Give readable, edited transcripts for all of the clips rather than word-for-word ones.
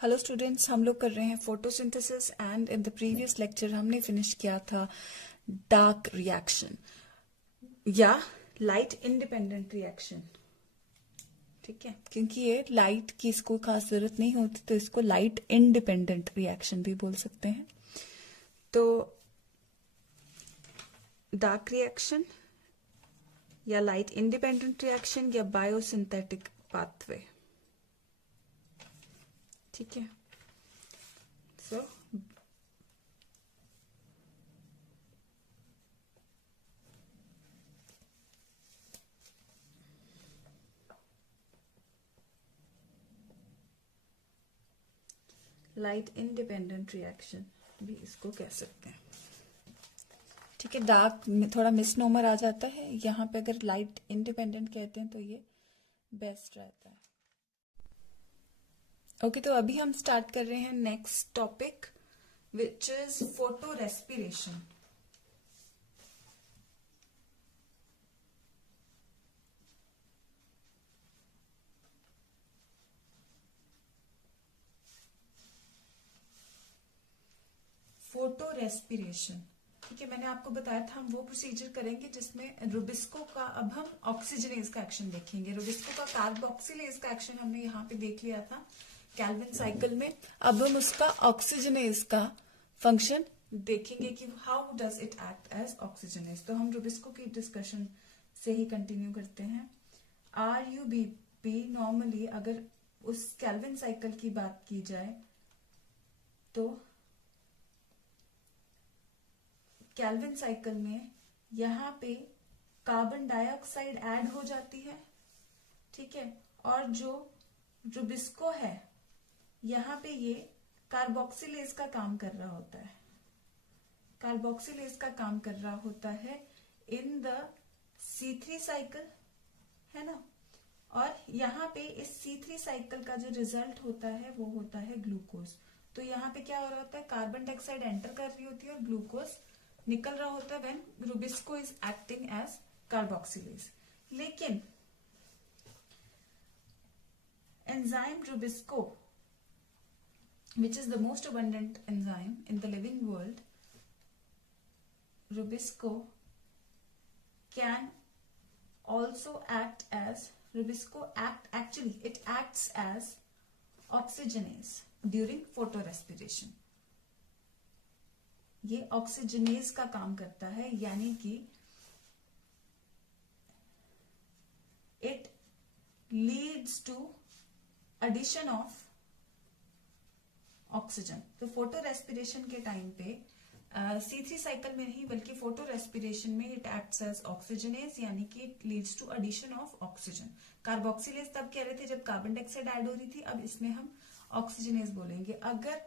Hello students, हम लोग कर रहे हैं photosynthesis and in the previous lecture हमने फिनिश किया था डार्क रिएक्शन या लाइट इंडिपेंडेंट रिएक्शन। ठीक है, क्योंकि ये लाइट की इसको खास जरूरत नहीं होती तो इसको लाइट इंडिपेंडेंट रिएक्शन भी बोल सकते हैं। तो डार्क रिएक्शन या लाइट इंडिपेंडेंट रिएक्शन या बायोसिंथेटिक पाथवे। ठीक है, सो लाइट इंडिपेंडेंट रिएक्शन भी इसको कह सकते हैं। ठीक है, डार्क में थोड़ा मिसनोमर आ जाता है, यहाँ पे अगर लाइट इंडिपेंडेंट कहते हैं तो ये बेस्ट रहता है। ओके, तो अभी हम स्टार्ट कर रहे हैं next topic which is photo respiration. Photo respiration, ठीक है, मैंने आपको बताया था हम वो प्रोसीजर करेंगे जिसमें रुबिस्को का, अब हम ऑक्सीजनेज का एक्शन देखेंगे। रुबिस्को का कार्बोक्सिलेज का एक्शन हमने यहाँ पे देख लिया था कैल्विन साइकिल में। अब हम उसका ऑक्सीजनेज का फंक्शन देखेंगे कि how does it act as oxygenase. तो हम रुबिस्को की डिस्कशन से ही कंटिन्यू करते हैं। RUBP नॉर्मली अगर उस कैल्विन साइकिल की बात की जाए तो कैल्विन साइकिल में यहाँ पे कार्बन डाइऑक्साइड ऐड हो जाती है। ठीक है, और जो रुबिस्को है यहाँ पे ये कार्बोक्सिलेज का काम कर रहा होता है। कार्बोक्सिलेज का काम कर रहा होता है इन द C3 साइकिल, है ना। और यहाँ पे इस C3 साइकिल का जो रिजल्ट होता है वो होता है ग्लूकोज। तो यहाँ पे क्या हो रहा होता है, कार्बन डाइऑक्साइड एंटर कर रही होती है और ग्लूकोज निकल रहा होता है when rubisco is acting as carboxylase. लेकिन enzyme rubisco which is the most abundant enzyme in the living world, Rubisco can also act as, actually it acts as oxygenase during photorespiration. ये oxygenase का काम करता है, यानी कि it leads to addition of oxygen. तो photorespiration के time पे C3 साइकिल में नहीं बल्कि फोटो रेस्पिरेशन में इट एक्ट्स एज ऑक्सीजनेज, यानी कि it leads to addition of oxygen. Carboxylase तब कह रहे थे जब कार्बन डाइऑक्साइड ऐड हो रही थी, अब इसमें हम ऑक्सीजनेज बोलेंगे। अगर,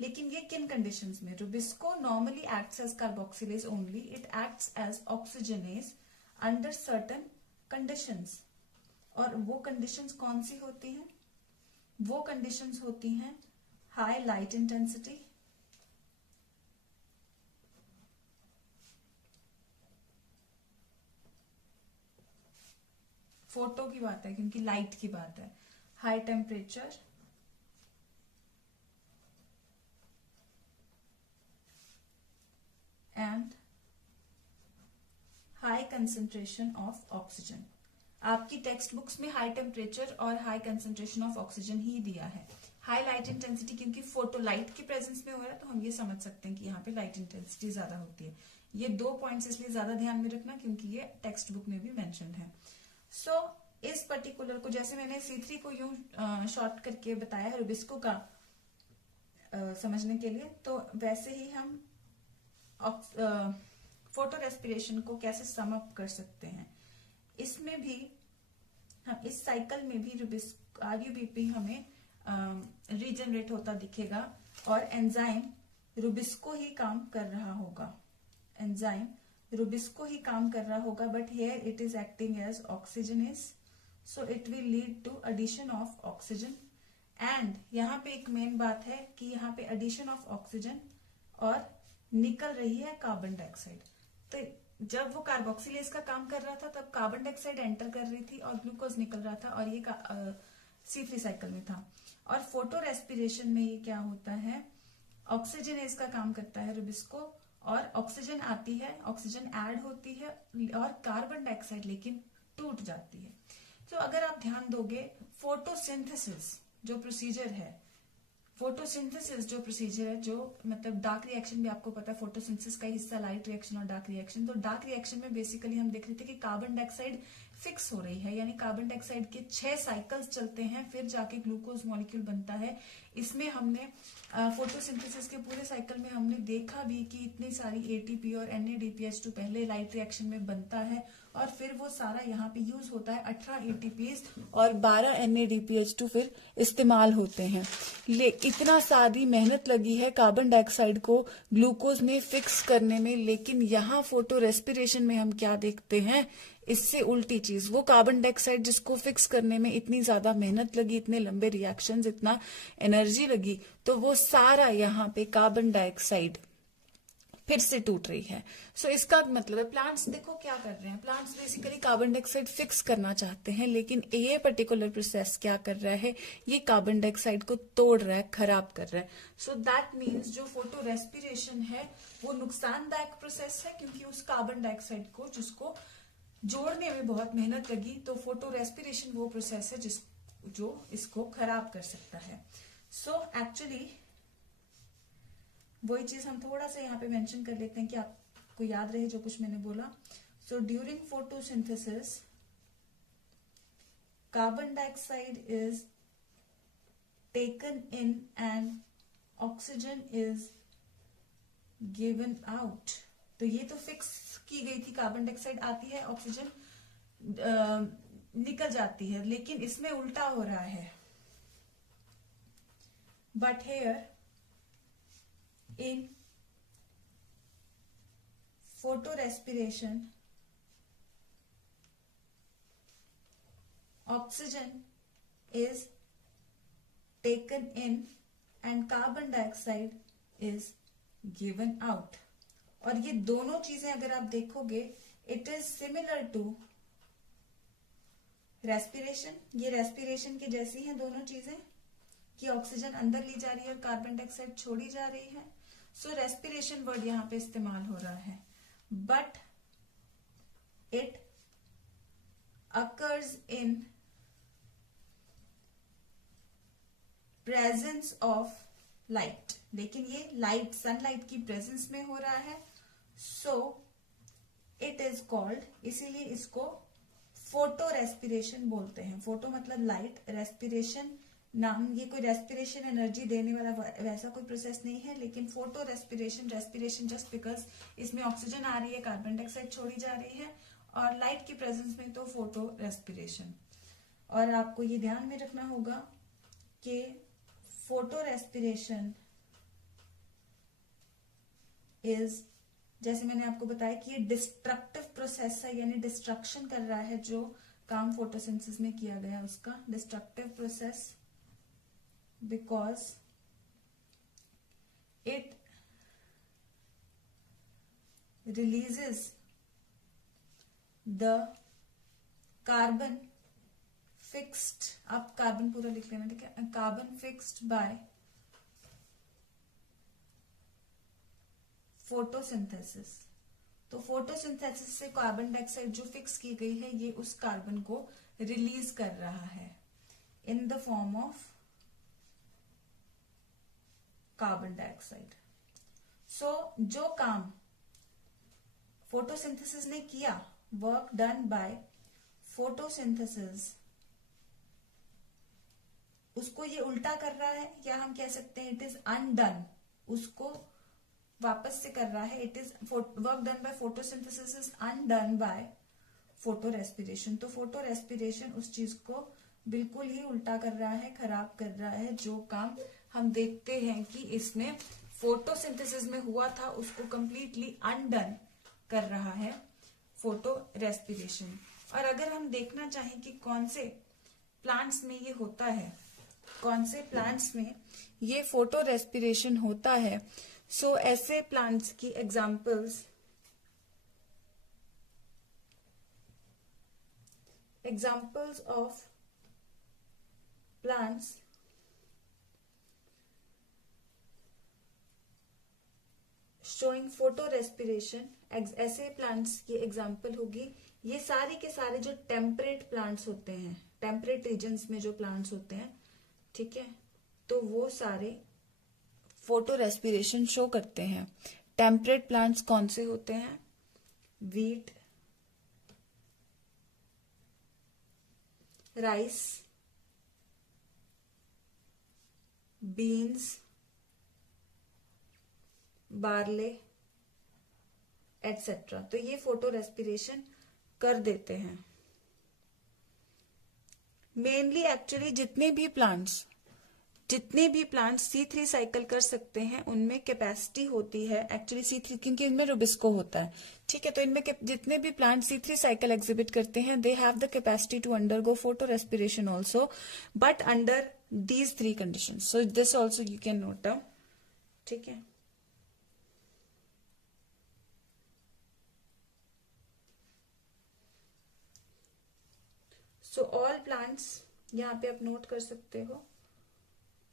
लेकिन ये किन कंडीशंस में? RuBisCO normally acts as carboxylase only, it acts as oxygenase under certain conditions. और वो कंडीशंस कौन सी होती हैं? वो कंडीशंस होती हैं हाई लाइट इंटेंसिटी, फोटो की बात है क्योंकि लाइट की बात है, high temperature and high concentration of oxygen. आपकी टेक्स्ट बुक्स में हाई टेम्परेचर और हाई कंसेंट्रेशन ऑफ ऑक्सीजन ही दिया है। हाई लाइट इंटेंसिटी क्योंकि फोटो लाइट के प्रेजेंस में हो रहा है तो हम ये समझ सकते हैं कि यहाँ पे लाइट इंटेंसिटी ज्यादा होती है। ये 2 पॉइंट्स इसलिए ज्यादा ध्यान में रखना क्योंकि ये टेक्स्ट बुक में भी मेंशन्ड है। सो इस पर्टिकुलर को, जैसे मैंने C3 को यूं शॉर्ट करके बताया है रुबिस्को का समझने के लिए, तो वैसे ही हम फोटो रेस्पिरेशन को कैसे सम अप कर सकते हैं। इसमें भी हम इस साइकिल में भी RUBP हमें रीजनरेट होता दिखेगा और एंजाइम रुबिस्को ही काम कर रहा होगा। एंजाइम रुबिस्को ही काम कर रहा होगा, but here it is acting as oxygenase, so it will lead to addition of oxygen. And यहाँ पे एक मेन बात है कि यहाँ पे एडिशन ऑफ ऑक्सीजन और निकल रही है कार्बन डाइऑक्साइड। तो जब वो कार्बोक्सिलेज का काम कर रहा था तब कार्बन डाइऑक्साइड एंटर कर रही थी और ग्लूकोज निकल रहा था, और ये C3 साइकिल में था। और फोटो रेस्पिरेशन में ये क्या होता है, ऑक्सीजनेज का काम करता है रुबिस्को, और ऑक्सीजन आती है, ऑक्सीजन ऐड होती है और कार्बन डाइऑक्साइड लेकिन टूट जाती है। तो अगर आप ध्यान दोगे, फोटोसिंथेसिस जो प्रोसीजर है, फोटोसिंथेसिस जो प्रोसीजर है, जो मतलब डार्क रिएक्शन भी आपको पता है, फोटोसिंथेसिस का हिस्सा लाइट रिएक्शन और डार्क रिएक्शन। तो डार्क रिएक्शन में बेसिकली हम देख रहे थे कि कार्बन डाइऑक्साइड फिक्स हो रही है, यानी कार्बन डाइऑक्साइड के 6 साइकिल्स चलते हैं, फिर जाके ग्लूकोज मॉलिक्यूल बनता है। इसमें हमने फोटोसिंथेसिस के पूरे साइकिल में हमने देखा भी कि इतनी सारी एटीपी और NADPH2 पहले लाइट रिएक्शन में बनता है और फिर वो सारा यहाँ पे यूज होता है। 18 एटीपीज और 12 NADPH2 फिर इस्तेमाल होते हैं। इतना सारी मेहनत लगी है कार्बन डाइऑक्साइड को ग्लूकोज में फिक्स करने में, लेकिन यहाँ फोटो रेस्पिरेशन में हम क्या देखते हैं, इससे उल्टी चीज। वो कार्बन डाइऑक्साइड जिसको फिक्स करने में इतनी ज्यादा मेहनत लगी, इतने लंबे रिएक्शंस, इतना एनर्जी लगी, तो वो सारा यहाँ पे कार्बन डाइऑक्साइड फिर से टूट रही है। सो इसका मतलब है प्लांट्स देखो क्या कर रहे हैं, plants basically carbon dioxide fix करना चाहते हैं, लेकिन ये पर्टिकुलर प्रोसेस क्या कर रहा है, ये कार्बन डाइऑक्साइड को तोड़ रहा है, खराब कर रहा है। सो दैट मीन्स जो फोटो रेस्पिरेशन है वो नुकसानदायक प्रोसेस है, क्योंकि उस कार्बन डाइऑक्साइड को जिसको जोड़ने में बहुत मेहनत लगी, तो फोटो रेस्पिरेशन वो प्रोसेस है जो इसको खराब कर सकता है। सो एक्चुअली वही चीज हम थोड़ा सा यहाँ पे मेंशन कर लेते हैं कि आपको याद रहे जो कुछ मैंने बोला। So during photosynthesis carbon dioxide is taken in and oxygen is given out. तो ये तो फिक्स की गई थी, कार्बन डाइऑक्साइड आती है, ऑक्सीजन निकल जाती है, लेकिन इसमें उल्टा हो रहा है। But here in photorespiration oxygen is taken in and carbon dioxide is given out. और ये दोनों चीजें अगर आप देखोगे, it is similar to respiration. ये रेस्पिरेशन की जैसी हैं दोनों चीजें, कि ऑक्सीजन अंदर ली जा रही है और कार्बन डाइऑक्साइड छोड़ी जा रही है। सो रेस्पिरेशन वर्ड यहां पे इस्तेमाल हो रहा है, but it occurs in presence of light. लेकिन ये लाइट, सनलाइट की प्रेजेंस में हो रहा है। सो इट इज कॉल्ड, इसीलिए इसको फोटो रेस्पिरेशन बोलते हैं। फोटो मतलब लाइट, रेस्पिरेशन नाम, ये कोई रेस्पिरेशन एनर्जी देने वाला वैसा कोई प्रोसेस नहीं है, लेकिन photo respiration, respiration just because इसमें ऑक्सीजन आ रही है, कार्बन डाइऑक्साइड छोड़ी जा रही है, और लाइट की प्रेजेंस में तो फोटो रेस्पिरेशन। और आपको ये ध्यान में रखना होगा कि फोटो रेस्पिरेशन इज, जैसे मैंने आपको बताया कि ये डिस्ट्रक्टिव प्रोसेस है, यानी डिस्ट्रक्शन कर रहा है, जो काम फोटोसिंथेसिस में किया गया उसका destructive process, because it releases the carbon fixed, आप कार्बन पूरा लिख लेना, ठीक है, कार्बन फिक्स्ड बाय फोटोसिंथेसिस। तो फोटोसिंथेसिस से कार्बन डाइऑक्साइड जो फिक्स की गई है, ये उस कार्बन को रिलीज कर रहा है in the form of carbon dioxide. So जो काम फोटोसिंथेसिस ने किया, वर्क डन बाय फोटोसिंथेसिस, उसको ये उल्टा कर रहा है, या हम कह सकते हैं इट इज अनडन, उसको वापस से कर रहा है। It is work done by photosynthesis is undone by photorespiration. तो फोटो रेस्पिरेशन उस चीज को बिल्कुल ही उल्टा कर रहा है, खराब कर रहा है। जो काम हम देखते हैं कि इसमें फोटोसिंथेसिस में हुआ था, उसको कंप्लीटली अनडन कर रहा है फोटो रेस्पिरेशन। और अगर हम देखना चाहें कि कौन से प्लांट्स में ये होता है, कौन से प्लांट्स में ये फोटो रेस्पिरेशन होता है, सो ऐसे प्लांट्स की examples of plants showing photo respiration, ऐसे प्लांट्स की एग्जांपल होगी, ये सारे के सारे जो टेम्परेट प्लांट्स होते हैं, टेम्परेट रीजन्स में जो प्लांट्स होते हैं, ठीक है, तो वो सारे फोटो रेस्पिरेशन शो करते हैं। टेम्परेट प्लांट्स कौन से होते हैं? Wheat, rice, beans, barley etcetera. तो ये फोटो रेस्पिरेशन कर देते हैं। मेनली एक्चुअली जितने भी प्लांट्स C3 साइकिल कर सकते हैं उनमें कैपेसिटी होती है एक्चुअली C3, क्योंकि इनमें रुबिस्को होता है, ठीक है। तो इनमें जितने भी प्लांट C3 साइकिल एग्जिबिट करते हैं, they have the capacity to undergo photorespiration also, but under these 3 condition. So this also you can note down, ठीक है। सो ऑल प्लांट्स यहाँ पे आप नोट कर सकते हो,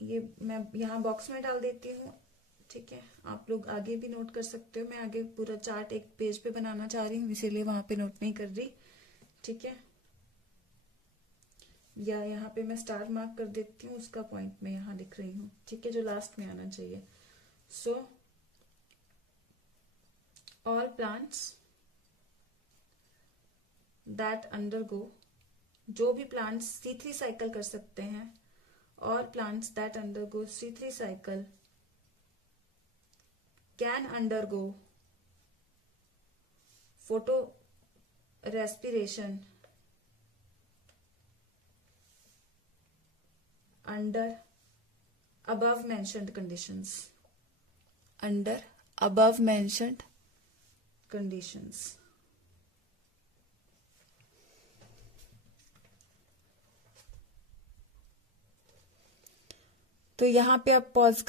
ये मैं यहाँ बॉक्स में डाल देती हूँ, ठीक है। आप लोग आगे भी नोट कर सकते हो, मैं आगे पूरा चार्ट एक पेज पे बनाना चाह रही हूँ, इसीलिए वहां पे नोट नहीं कर रही, ठीक है। या यहाँ पे मैं स्टार मार्क कर देती हूँ, उसका पॉइंट मैं यहाँ लिख रही हूँ, ठीक है, जो लास्ट में आना चाहिए। So all plants that undergo, जो भी प्लांट्स C3 साइकिल कर सकते हैं, और plants that undergo C3 cycle can undergo photorespiration under above mentioned conditions. Under above mentioned conditions. तो यहाँ पे आप पॉज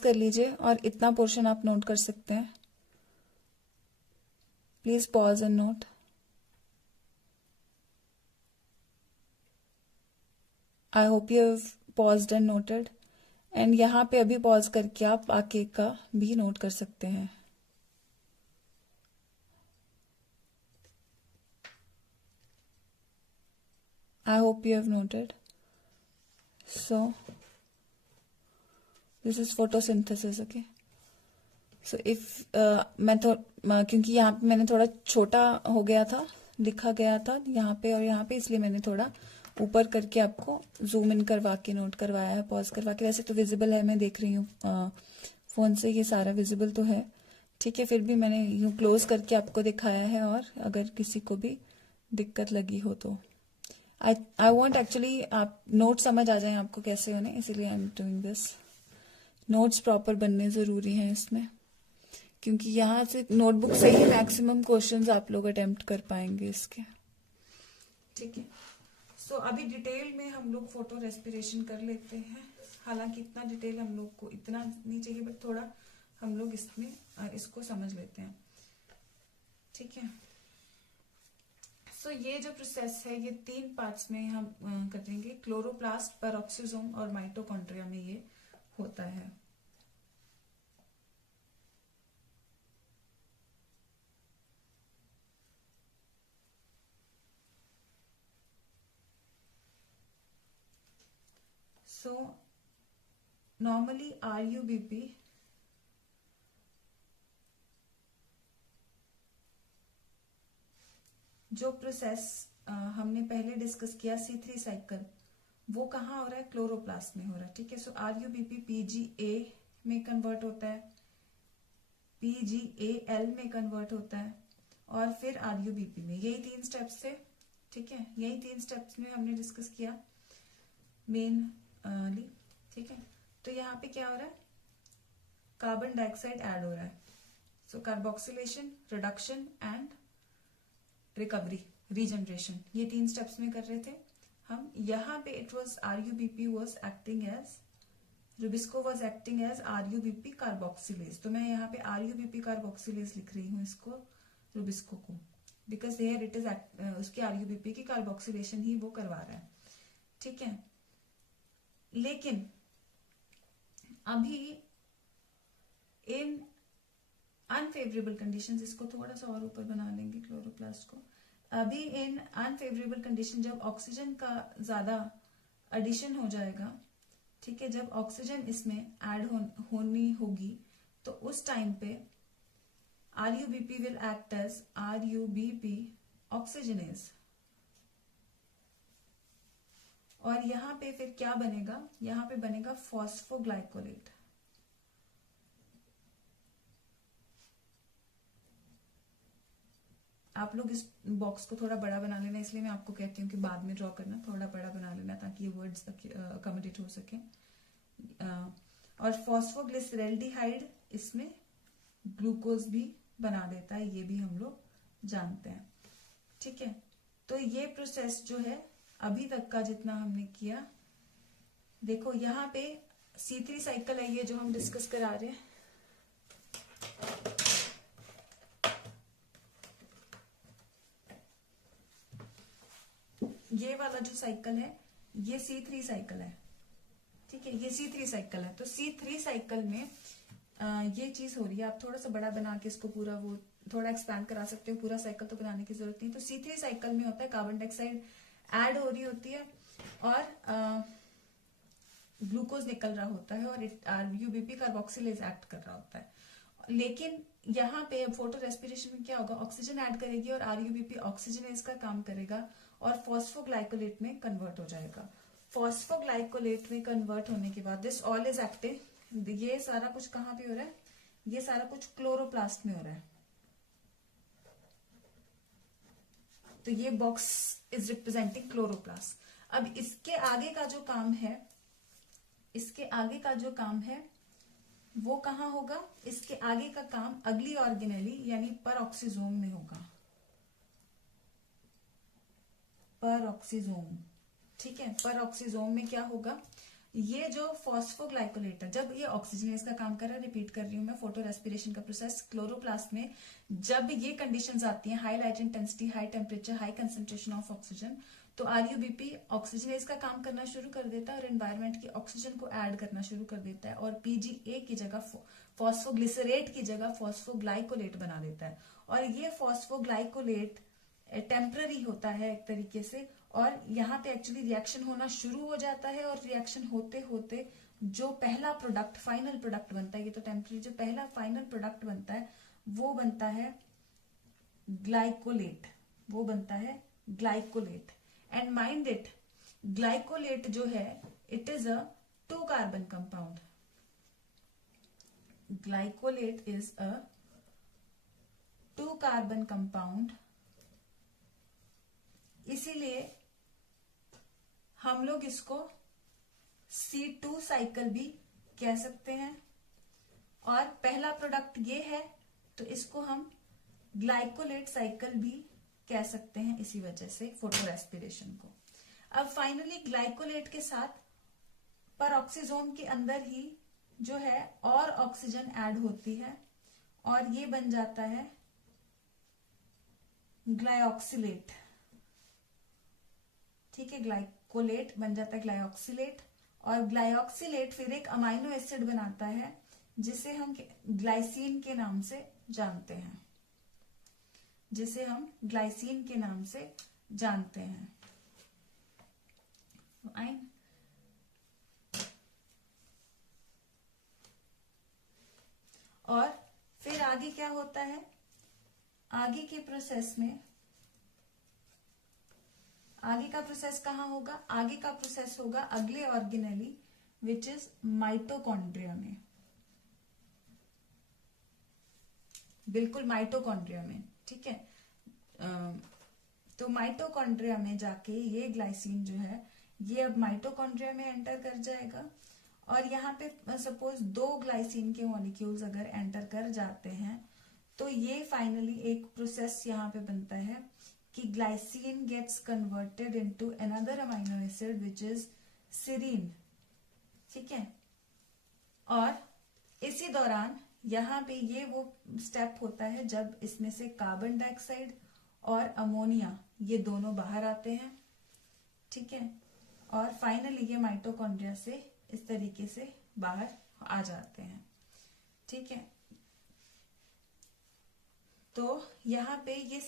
कर लीजिए और इतना पोर्शन आप नोट कर सकते हैं। Please pause and note. I hope you have paused and noted. And यहाँ पे अभी पॉज करके आप आगे का भी नोट कर सकते हैं। I hope you have noted. So this is photosynthesis, okay. So if क्योंकि यहाँ पे मैंने थोड़ा छोटा हो गया था, लिखा गया था यहाँ पे और यहाँ पे, इसलिए मैंने थोड़ा ऊपर करके आपको जूम इन करवा के नोट करवाया है, पॉज करवा के। वैसे तो विजिबल है, मैं देख रही हूँ फोन से, ये सारा विजिबल तो है, ठीक है, फिर भी मैंने यूं क्लोज करके आपको दिखाया है। और अगर किसी को भी दिक्कत लगी हो तो आई वॉन्ट एक्चुअली आप नोट समझ आ जाए आपको कैसे होने, इसीलिए I am doing this. Notes proper बनने जरूरी हैं इसमें, क्योंकि यहाँ से नोटबुक से ही मैक्सिमम क्वेश्चंस आप लोग अटेम्प्ट कर पाएंगे इसके, ठीक है। सो अभी डिटेल में हम लोग फोटो रेस्पिरेशन कर लेते हैं। हालांकि इतना डिटेल हम लोग को इतना नहीं चाहिए, बट थोड़ा हम लोग इसमें इसको समझ लेते हैं, ठीक है। सो ये जो प्रोसेस है ये 3 पार्ट्स में हम करेंगे। क्लोरोप्लास्ट, पेरोक्सिसोम और माइटोकॉन्ड्रिया में ये होता है। सो नॉर्मली RUBP जो प्रोसेस हमने पहले डिस्कस किया C3 साइकिल, वो कहाँ हो रहा है? क्लोरोप्लास्ट में हो रहा है, ठीक है। सो RUBP PGA में कन्वर्ट होता है, PGAL में कन्वर्ट होता है, और फिर RUBP में। यही 3 स्टेप्स थे, ठीक है। यही 3 स्टेप्स में हमने डिस्कस किया मेनली, ठीक है। तो यहाँ पे क्या हो रहा है? कार्बन डाइऑक्साइड ऐड हो रहा है। So carboxylation, reduction and recovery, regeneration, ये 3 स्टेप्स में कर रहे थे हम। यहाँ पे it was RUBP was acting as, RuBisCO was acting as RUBP carboxylase. तो मैं यहाँ पे RUBP कार्बोक्सिलेज लिख रही हूँ इसको, रुबिस्को को, बिकॉज हेयर इट इज उसकी RUBP की कार्बोक्सिलेशन ही वो करवा रहा है, ठीक है। लेकिन अभी इन अनफेवरेबल कंडीशंस, इसको थोड़ा सा और ऊपर बना लेंगे क्लोरोप्लास्ट को, अभी इन अनफेवरेबल कंडीशन जब ऑक्सीजन का ज्यादा एडिशन हो जाएगा, ठीक है, जब ऑक्सीजन इसमें ऐड होनी होगी, तो उस टाइम पे RuBP will act as RuBP oxygenase. और यहां पे फिर क्या बनेगा, यहां पे बनेगा फॉस्फोग्लाइकोलेट। आप लोग इस बॉक्स को थोड़ा बड़ा बना लेना, इसलिए मैं आपको कहती हूँ कि बाद में ड्रॉ करना, थोड़ा बड़ा बना लेना ताकि ये वर्ड्स अकोमोडेट हो सके। और फॉस्फोग्लिसरैल्डिहाइड इसमें ग्लूकोज भी बना देता है, ये भी हम लोग जानते हैं, ठीक है। तो ये प्रोसेस जो है अभी तक का जितना हमने किया, देखो यहाँ पे C3 साइकिल है ये जो हम डिस्कस करा रहे हैं। ये वाला जो साइकिल है ये C3 साइकिल है, ठीक है, ये C3 साइकिल है। तो C3 साइकिल में ये चीज हो रही है। आप थोड़ा सा बड़ा बना के इसको पूरा वो थोड़ा एक्सपैंड करा सकते हो, पूरा साइकिल तो बनाने की जरूरत नहीं। तो C3 साइकिल में होता है कार्बन डाइऑक्साइड ऐड हो रही होती है और ग्लूकोज निकल रहा होता है और RuBP कार्बोक्सिलेज एक्ट कर रहा होता है। लेकिन यहाँ पे फोटो रेस्पिरेशन में क्या होगा, ऑक्सीजन ऐड करेगी और RuBP ऑक्सीजनेज का काम करेगा और फॉस्फोग्लाइकोलेट में कन्वर्ट हो जाएगा। फॉस्फोग्लाइकोलेट में कन्वर्ट होने के बाद दिस ऑल इज एक्टिव। ये सारा कुछ कहाँ पे हो रहा है, ये सारा कुछ क्लोरोप्लास्ट में हो रहा है। तो ये बॉक्स इज रिप्रेजेंटिंग क्लोरोप्लास्ट। अब इसके आगे का जो काम है, इसके आगे का जो काम है वो कहाँ होगा, इसके आगे का काम अगली ऑर्गेनेली यानी परऑक्सीजोम में होगा, परऑक्सीजोम, ठीक है। परऑक्सीजोम में क्या होगा, ये जो फॉस्फोग्लाइकोलेट है, जब ये ऑक्सीजनेज का काम कर रहा है, रिपीट कर रही हूं मैं, फोटो रेस्पिरेशन का प्रोसेस क्लोरोप्लास्ट में जब ये कंडीशंस आती हैं, high light intensity, high temperature, high concentration of oxygen, तो RuBP ऑक्सीजनेज का काम करना शुरू कर देता है और एनवायरमेंट की ऑक्सीजन को ऐड करना शुरू कर देता है और PGA की जगह फॉस्फोग्लिसरेट की जगह फॉस्फोग्लाइकोलेट बना देता है। और ये फॉस्फोग्लाइकोलेट टेम्पररी होता है एक तरीके से, और यहाँ पे एक्चुअली रिएक्शन होना शुरू हो जाता है और रिएक्शन होते होते जो पहला प्रोडक्ट, फाइनल प्रोडक्ट बनता है, ये तो टेम्पररी, जो पहला फाइनल प्रोडक्ट बनता है वो बनता है ग्लाइकोलेट, वो बनता है glycolate. And mind it, glycolate जो है it is a 2 carbon compound. Glycolate is a 2 carbon compound, इसीलिए हम लोग इसको C2 साइकिल भी कह सकते हैं। और पहला प्रोडक्ट ये है तो इसको हम ग्लाइकोलेट साइकिल भी कह सकते हैं, इसी वजह से फोटो रेस्पिरेशन को। अब फाइनली ग्लाइकोलेट के साथ परऑक्सीजोम के अंदर ही जो है और ऑक्सीजन ऐड होती है और ये बन जाता है ग्लाइऑक्सिलेट, ठीक है, ग्लाइकोलेट बन जाता है ग्लाइऑक्सिलेट। और ग्लाइऑक्सिलेट फिर एक अमाइनो एसिड बनाता है जिसे हम ग्लाइसिन के नाम से जानते हैं, जिसे हम ग्लाइसिन के नाम से जानते हैं। और फिर आगे क्या होता है, आगे के प्रोसेस में, आगे का प्रोसेस कहाँ होगा, आगे का प्रोसेस होगा अगले ऑर्गेनेली विच इज माइटोकॉन्ड्रिया में, बिल्कुल माइटोकॉन्ड्रिया में, ठीक है। तो माइटोकॉन्ड्रिया में जाके ये ग्लाइसिन जो है ये अब माइटोकॉन्ड्रिया में एंटर कर जाएगा और यहाँ पे सपोज 2 ग्लाइसिन के मॉलिक्यूल्स अगर एंटर कर जाते हैं तो ये फाइनली एक प्रोसेस यहाँ पे बनता है कि glycine gets converted into another amino acid which is serine, ठीक है। और इसी दौरान यहाँ पे ये वो स्टेप होता है जब इसमें से कार्बन डाइऑक्साइड और अमोनिया ये दोनों बाहर आते हैं, ठीक है। और फाइनली ये माइटोकॉन्ड्रिया से इस तरीके से बाहर आ जाते हैं। ठीक है, तो यहाँ पे ये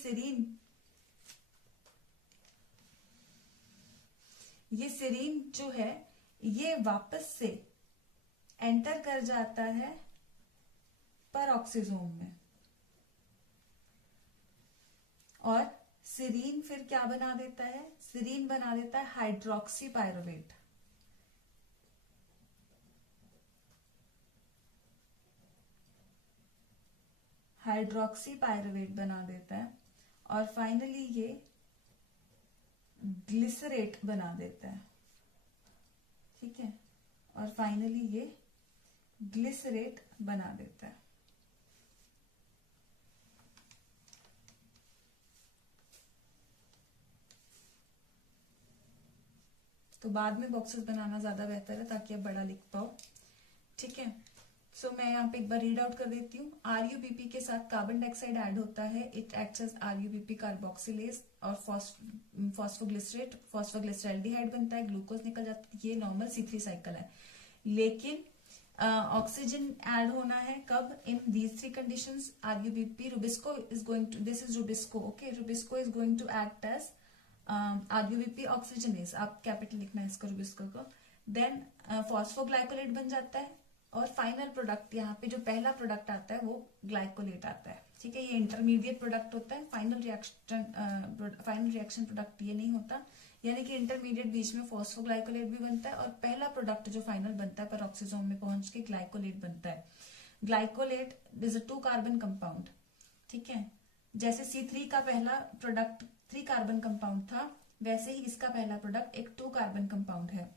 सेरीन जो है ये वापस से एंटर कर जाता है पेरोक्सिसोम में, और सेरीन फिर क्या बना देता है, सेरीन बना देता है हाइड्रोक्सी पायरुवेट। हाइड्रोक्सी पायरुवेट बना देता है और फाइनली ये ग्लिसरेट बना देता है। ठीक है, और फाइनली ये ग्लिसरेट बना देता है। तो बाद में बॉक्सेस बनाना ज्यादा बेहतर है ताकि आप बड़ा लिख पाओ। ठीक है, सो मैं यहाँ पे एक बार रीड आउट कर देती हूँ। आरयूबीपी के साथ कार्बन डाइऑक्साइड ऐड होता है, it acts as RuBP carboxylase और फॉस्फोग्लिसरेट, फॉस्फोग्लिसरैल्डिहाइड बनता है, ग्लूकोज निकल जाता है। ये नॉर्मल C3 साइकिल है, लेकिन ऑक्सीजन ऐड होना है कब, in these three conditions. RuBP RuBisCO is going to, this is RuBisCO, okay, RuBisCO is going to act as RuBP oxygenase, आप कैपिटल लिखना है इसको, रुबिस्को को। देन फॉस्फोग्लाइकोलेट बन जाता है और फाइनल प्रोडक्ट, यहाँ पे जो पहला प्रोडक्ट आता है वो ग्लाइकोलेट आता है। ठीक है, ये इंटरमीडिएट प्रोडक्ट होता है, फाइनल रिएक्शन प्रोडक्ट ये नहीं होता, यानी कि इंटरमीडिएट बीच में फॉस्फोग्लाइकोलेट भी बनता है और पहला प्रोडक्ट जो फाइनल बनता है पेरोक्सिसोम में पहुंच के ग्लाइकोलेट बनता है। Glycolate is a 2 carbon compound. ठीक है, जैसे C3 का पहला प्रोडक्ट 3 कार्बन कंपाउंड था, वैसे ही इसका पहला प्रोडक्ट एक 2 कार्बन कंपाउंड है।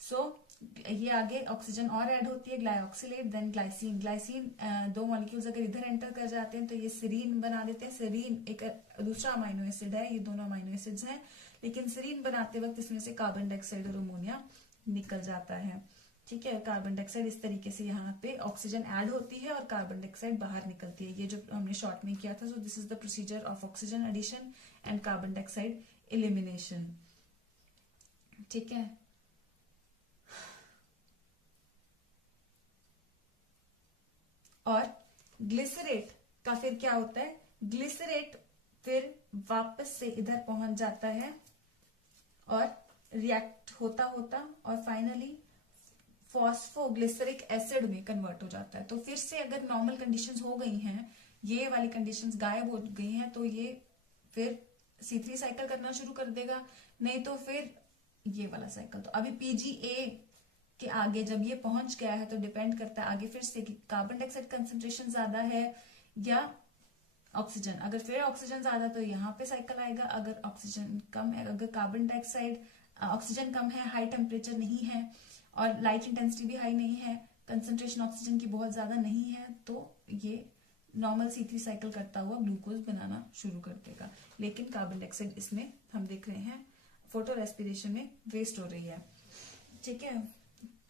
सो ये आगे ऑक्सीजन और ऐड होती है, glyoxylate, then glycine. Glycine 2 molecules अगर इधर एंटर कर जाते हैं तो ये सेरीन बना देते हैं। सेरीन एक दूसरा अमाइनो एसिड है, ये दोनों अमाइनो एसिड्स हैं, लेकिन सेरीन बनाते वक्त इसमें से कार्बन डाइऑक्साइड और अमोनिया निकल जाता है। ठीक है, कार्बन डाइऑक्साइड इस तरीके से यहाँ पे ऑक्सीजन ऐड होती है और कार्बन डाइऑक्साइड बाहर निकलती है, ये जो हमने शॉर्ट में किया था। So this is the procedure of oxygen addition and carbon dioxide elimination. ठीक है, और ग्लिसरेट का फिर क्या होता है, ग्लिसरेट फिर वापस से इधर पहुंच जाता है और रिएक्ट होता होता और फाइनली फॉस्फोग्लिसरिक एसिड में कन्वर्ट हो जाता है। तो फिर से अगर नॉर्मल कंडीशंस हो गई हैं, ये वाली कंडीशंस गायब हो गई हैं, तो ये फिर C3 साइकिल करना शुरू कर देगा, नहीं तो फिर ये वाला साइकिल। तो अभी PGA के आगे जब ये पहुंच गया है तो डिपेंड करता है आगे फिर से कि कार्बन डाइऑक्साइड कंसेंट्रेशन ज्यादा है या ऑक्सीजन। अगर फिर ऑक्सीजन ज्यादा तो यहाँ पे साइकिल आएगा, अगर ऑक्सीजन कम है, अगर कार्बन डाइऑक्साइड ऑक्सीजन कम है, हाई टेम्परेचर नहीं है और लाइट इंटेंसिटी भी हाई नहीं है, कंसेंट्रेशन ऑक्सीजन की बहुत ज्यादा नहीं है, तो ये नॉर्मल C3 साइकिल करता हुआ ग्लूकोज बनाना शुरू कर देगा। लेकिन कार्बन डाइऑक्साइड इसमें हम देख रहे हैं फोटो रेस्पिरेशन में वेस्ट हो रही है। ठीक है,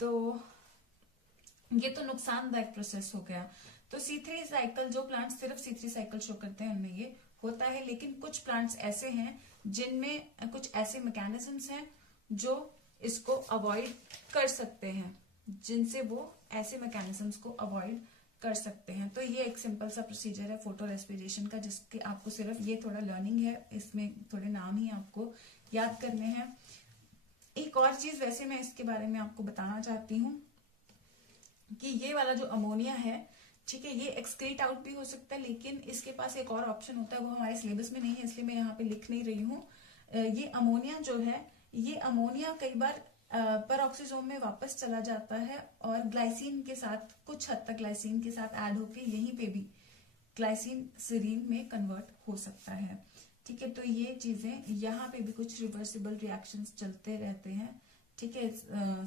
तो ये तो नुकसानदायक प्रोसेस हो गया। तो C3 साइकिल, जो प्लांट्स सिर्फ C3 साइकिल शो करते हैं उनमें ये होता है, लेकिन कुछ प्लांट्स ऐसे हैं जिनमें कुछ ऐसे मैकेनिज्म्स हैं जो इसको अवॉइड कर सकते हैं, जिनसे वो ऐसे मैकेनिज्म्स को अवॉइड कर सकते हैं। तो ये एक सिंपल सा प्रोसीजर है फोटो रेस्पिरेशन का, जिसके आपको सिर्फ ये थोड़ा लर्निंग है, इसमें थोड़े नाम ही आपको याद करने हैं। एक और चीज वैसे मैं इसके बारे में आपको बताना चाहती हूँ कि ये वाला जो अमोनिया है, ठीक है, ये एक्सक्रीट आउट भी हो सकता है, लेकिन इसके पास एक और ऑप्शन होता है, वो हमारे सिलेबस में नहीं है, इसलिए मैं यहाँ पे लिख नहीं रही हूँ। ये अमोनिया जो है, ये अमोनिया कई बार पेरोक्सिसोम में वापस चला जाता है और ग्लाइसिन के साथ, कुछ हद तक ग्लाइसिन के साथ ऐड होके यहीं पे भी ग्लाइसिन सेरीन में कन्वर्ट हो सकता है। ठीक है, तो ये चीजें यहाँ पे भी कुछ रिवर्सिबल रिएक्शंस चलते रहते हैं। ठीक है,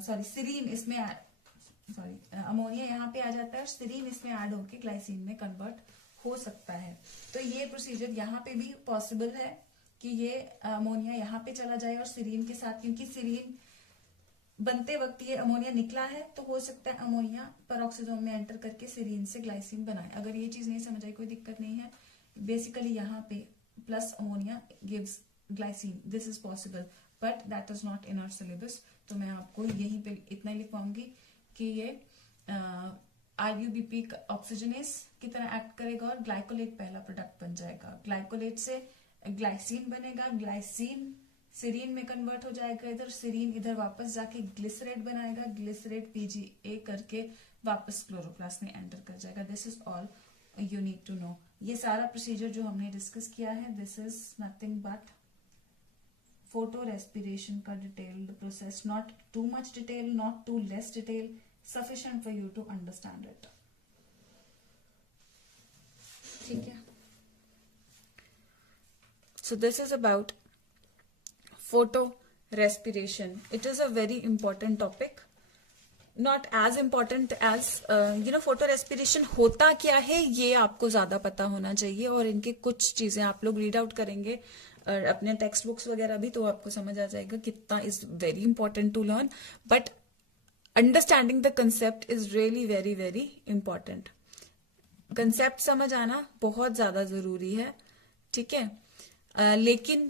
सॉरी सेरीन इसमें अमोनिया यहाँ पे आ जाता है और सेरीन इसमें ऐड होके ग्लाइसिन में कन्वर्ट हो सकता है। तो ये प्रोसीजर यहाँ पे भी पॉसिबल है कि ये अमोनिया यहाँ पे चला जाए और सेरीन के साथ, क्योंकि सेरीन बनते वक्त ये अमोनिया निकला है, तो हो सकता है अमोनिया पेरोक्सिसोम में एंटर करके सेरीन से ग्लाइसिन बनाए। अगर ये चीज नहीं समझ आई, कोई दिक्कत नहीं है। बेसिकली यहाँ पे plus ammonia gives glycine, this is possible, but that is not in our syllabus. तो मैं आपको यहीं पे इतना ही लिखवाऊंगी कि ये आरयूबीपी ऑक्सीजनेस की तरह एक्ट करेगा और ग्लाइकोलेट पहला प्रोडक्ट बन जाएगा। ग्लाइकोलेट से ग्लाइसिन बनेगा, ग्लाइसिन सीरीन में कन्वर्ट हो जाएगा इधर, सीरीन इधर वापस जाके ग्लिसरेट बनाएगा, ग्लिसरेट पीजीए करके वापस क्लोरोप्लास्ट में एंटर कर जाएगा। This is all you need to know. ये सारा प्रोसीजर जो हमने डिस्कस किया है, this is nothing but photorespiration का detailed process, not too much detail, not too less detail, sufficient for you to understand it. ठीक है, so this is about photo respiration. It is a very important topic, not as important as photo respiration होता क्या है ये आपको ज्यादा पता होना चाहिए, और इनके कुछ चीजें आप लोग रीड आउट करेंगे और अपने टेक्स्ट बुक्स वगैरह भी, तो आपको समझ आ जाएगा कितना is very important to learn, but understanding the concept is really very very important. Concept समझ आना बहुत ज्यादा जरूरी है, ठीक है। लेकिन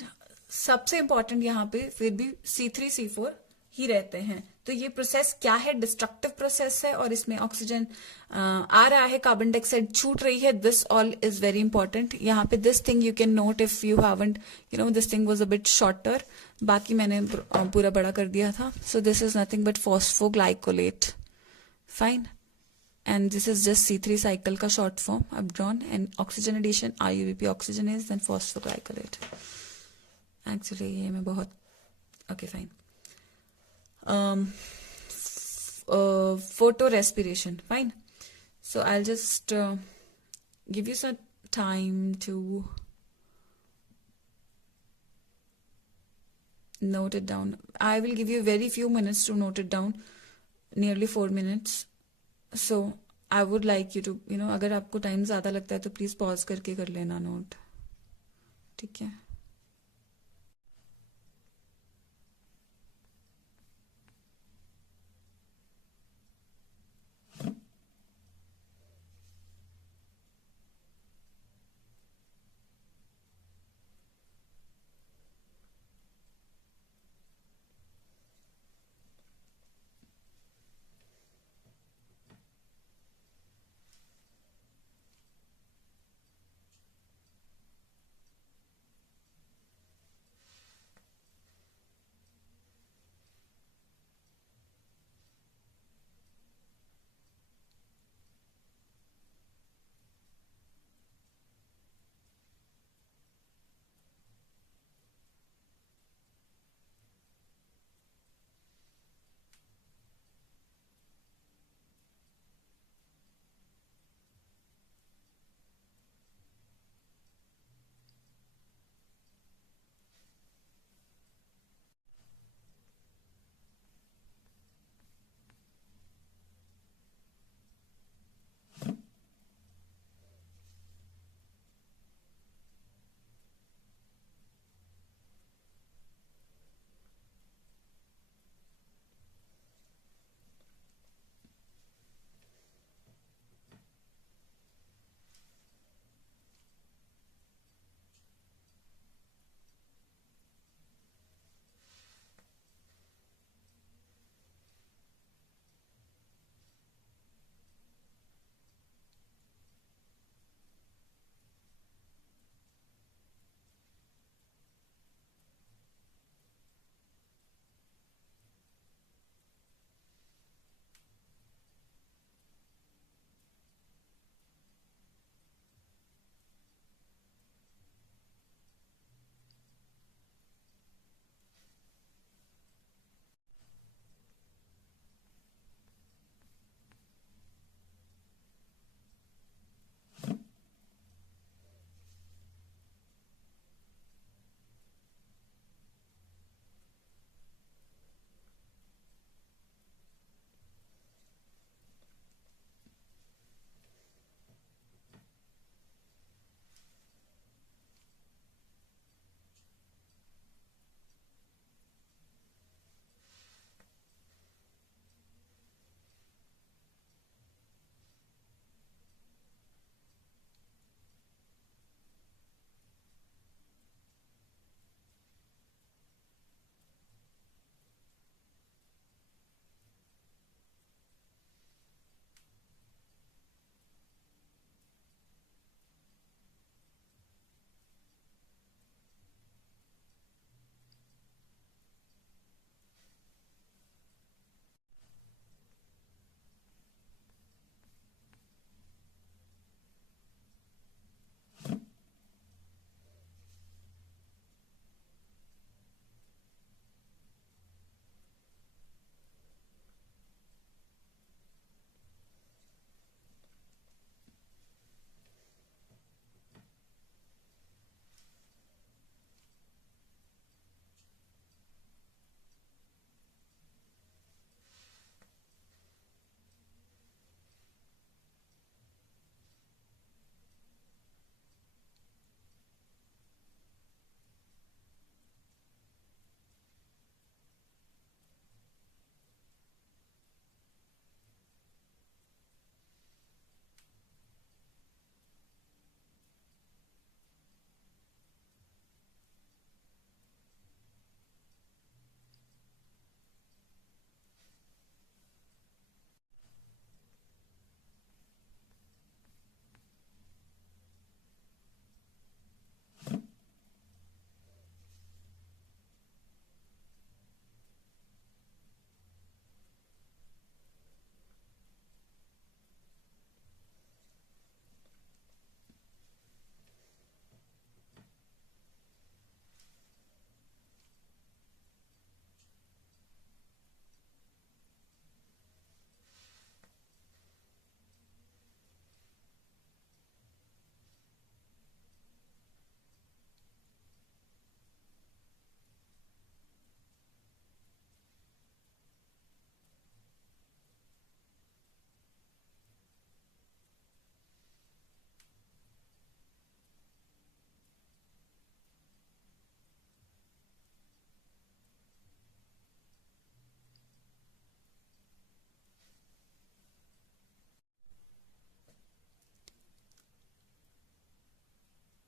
सबसे इंपॉर्टेंट यहाँ पे फिर भी C3C4 ही रहते हैं। तो ये प्रोसेस क्या है, डिस्ट्रक्टिव प्रोसेस है, और इसमें ऑक्सीजन आ रहा है, कार्बन डाइऑक्साइड छूट रही है। This all is very important. यहाँ पे this thing you can note if you haven't, this thing was a bit shorter, बाकी मैंने पूरा बड़ा कर दिया था। So this is nothing but phosphoglycolate, fine, and this is just C3 cycle का शॉर्ट फॉर्म अब drawn, and oxygen addition RuBP oxygenase then phosphoglycolate. Actually ये मैं बहुत okay fine. Photo respiration, fine. So I'll just give you some time to note it down. I will give you very few minutes to note it down, nearly 4 minutes. So I would like you to, अगर आपको time ज्यादा लगता है तो please pause करके कर लेना note, ठीक है।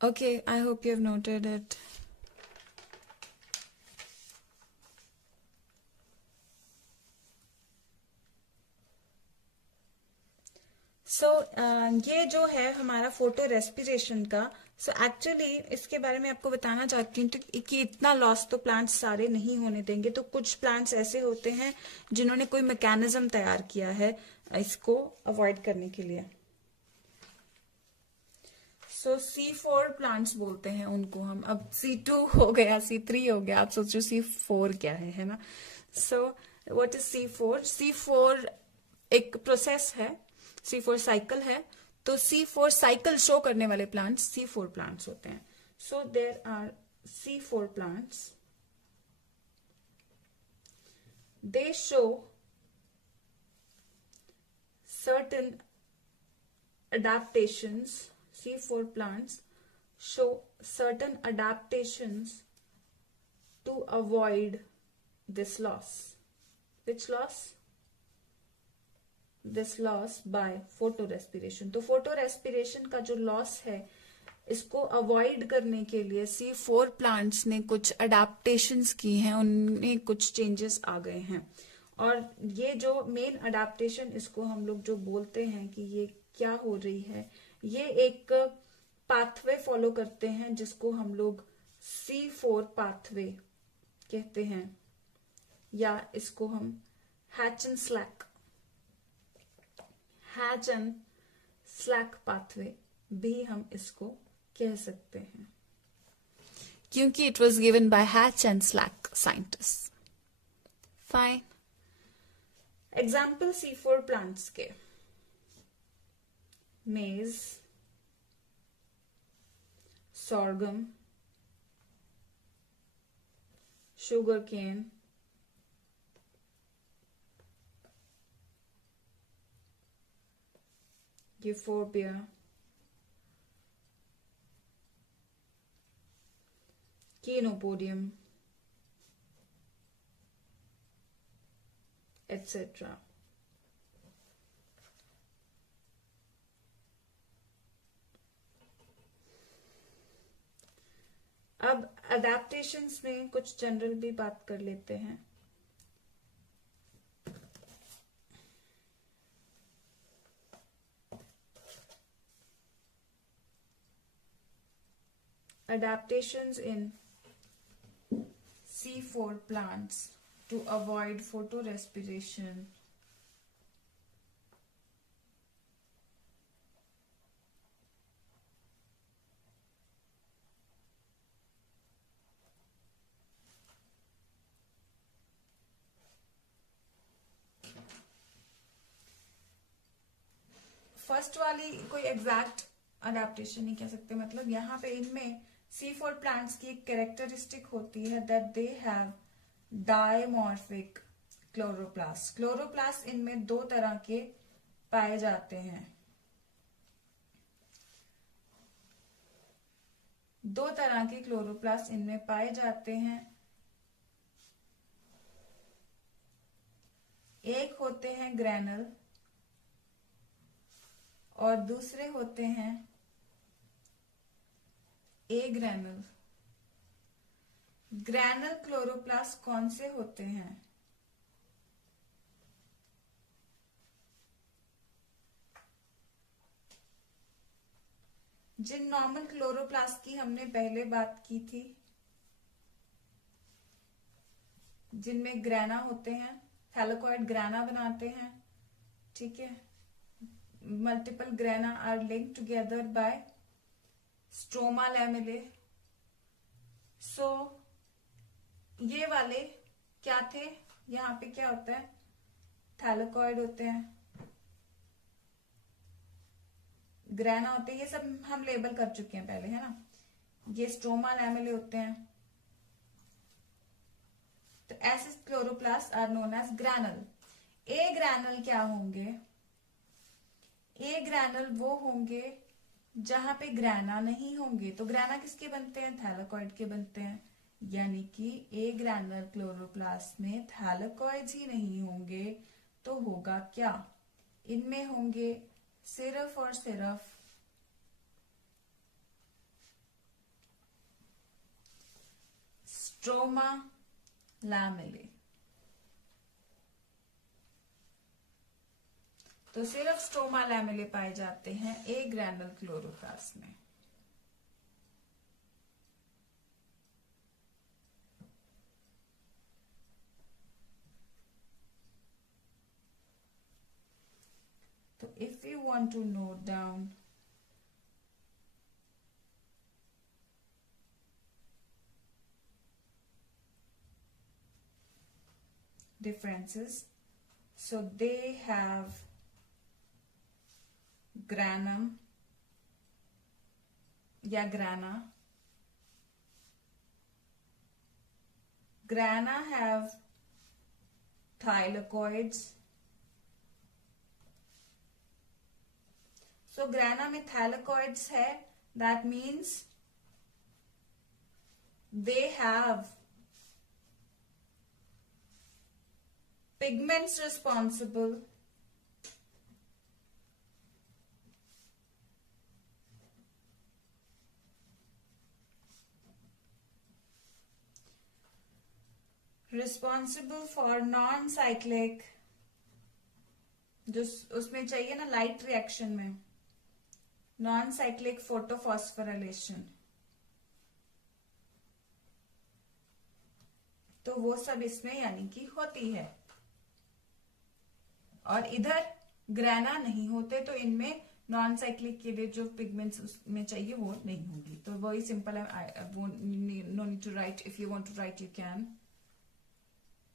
Okay, I hope you have noted it. सो ये जो है हमारा फोटो रेस्पिरेशन का, सो एक्चुअली इसके बारे में आपको बताना चाहती हूँ कि इतना लॉस तो प्लांट्स सारे नहीं होने देंगे। तो कुछ प्लांट्स ऐसे होते हैं जिन्होंने कोई मैकेनिज्म तैयार किया है इसको अवॉइड करने के लिए। सो C4 प्लांट्स बोलते हैं उनको हम। अब C2 हो गया, C3 हो गया, आप सोचो C4 क्या है ना। So what is C4? C4 एक प्रोसेस है, C4 साइकिल है। तो C4 साइकिल शो करने वाले प्लांट्स C4 प्लांट्स होते हैं। So there are C4 plants, they show certain adaptations. C4 plants show certain adaptations to avoid this loss. Which loss? This loss by photorespiration. तो photorespiration का जो loss है इसको avoid करने के लिए C4 प्लांट्स ने कुछ अडेप्टेशंस की हैं, उनमें कुछ चेंजेस आ गए हैं। और ये जो मेन अडेप्टेशन इसको हम लोग जो बोलते हैं कि ये क्या हो रही है, ये एक पाथवे फॉलो करते हैं जिसको हम लोग C4 पाथवे कहते हैं, या इसको हम हैच एंड स्लैक पाथवे भी हम इसको कह सकते हैं, क्योंकि it was given by hatch and slack scientist. Fine. Example C4 plants के: मेज, sorghum, sugar cane, euphorbia, Chenopodium, etc. अब अडेप्टेशंस में कुछ जनरल भी बात कर लेते हैं। Adaptations in C4 plants to avoid photorespiration first वाली कोई एग्जैक्ट अडेप्टेशन नहीं कह सकते, मतलब यहाँ पे इनमें C4 प्लांट्स की एक कैरेक्टरिस्टिक होती है that they have dimorphic chloroplast. Chloroplast इनमें दो तरह के पाए जाते हैं, दो तरह के क्लोरोप्लास्ट इनमें पाए जाते हैं। एक होते हैं ग्रैनल और दूसरे होते हैं ए ग्रैनल। ग्रैनल क्लोरोप्लास्ट कौन से होते हैं? जिन नॉर्मल क्लोरोप्लास्ट की हमने पहले बात की थी, जिनमें ग्रैना होते हैं, थैलेकॉइड ग्रैना बनाते हैं, ठीक है। Multiple grana are linked together by stroma lamellae. So ये वाले क्या थे? यहाँ पे क्या होता है? थैलेकॉइड होते हैं, ग्रैना होते हैं, ये सब हम लेबल कर चुके हैं पहले, है ना। ये स्ट्रोमा लैमेले होते हैं। तो ऐसे क्लोरोप्लास्ट आर नोन एज ग्रैनल। ए ग्रैनल क्या होंगे? ए ग्रैनल वो होंगे जहां पे ग्रैना नहीं होंगे। तो ग्रैना किसके बनते हैं? थैलेकॉइड के बनते हैं। यानी कि ए ग्रैनल क्लोरोप्लास्ट में थैलेकॉइड्स ही नहीं होंगे तो होगा क्या? इनमें होंगे सिर्फ और सिर्फ स्ट्रोमा लैमेले। तो सिर्फ स्ट्रोमा लैमेले पाए जाते हैं ए ग्रैनुल क्लोरोप्लास्ट में। तो if you want to note down differences, so they have granum या grana. Grana have thylakoids. So grana में thylakoids है, that means they have pigments responsible for non-cyclic, जो उसमें चाहिए ना लाइट रिएक्शन में, नॉन साइक्लिक फोटोफॉस्फोराइलेशन, तो वो सब इसमें यानी कि होती है। और इधर ग्रेना नहीं होते, तो इनमें नॉन साइक्लिक के लिए जो पिगमेंट्स उसमें चाहिए वो नहीं होगी। तो वही सिंपल है, no need to write, if you want to write you can.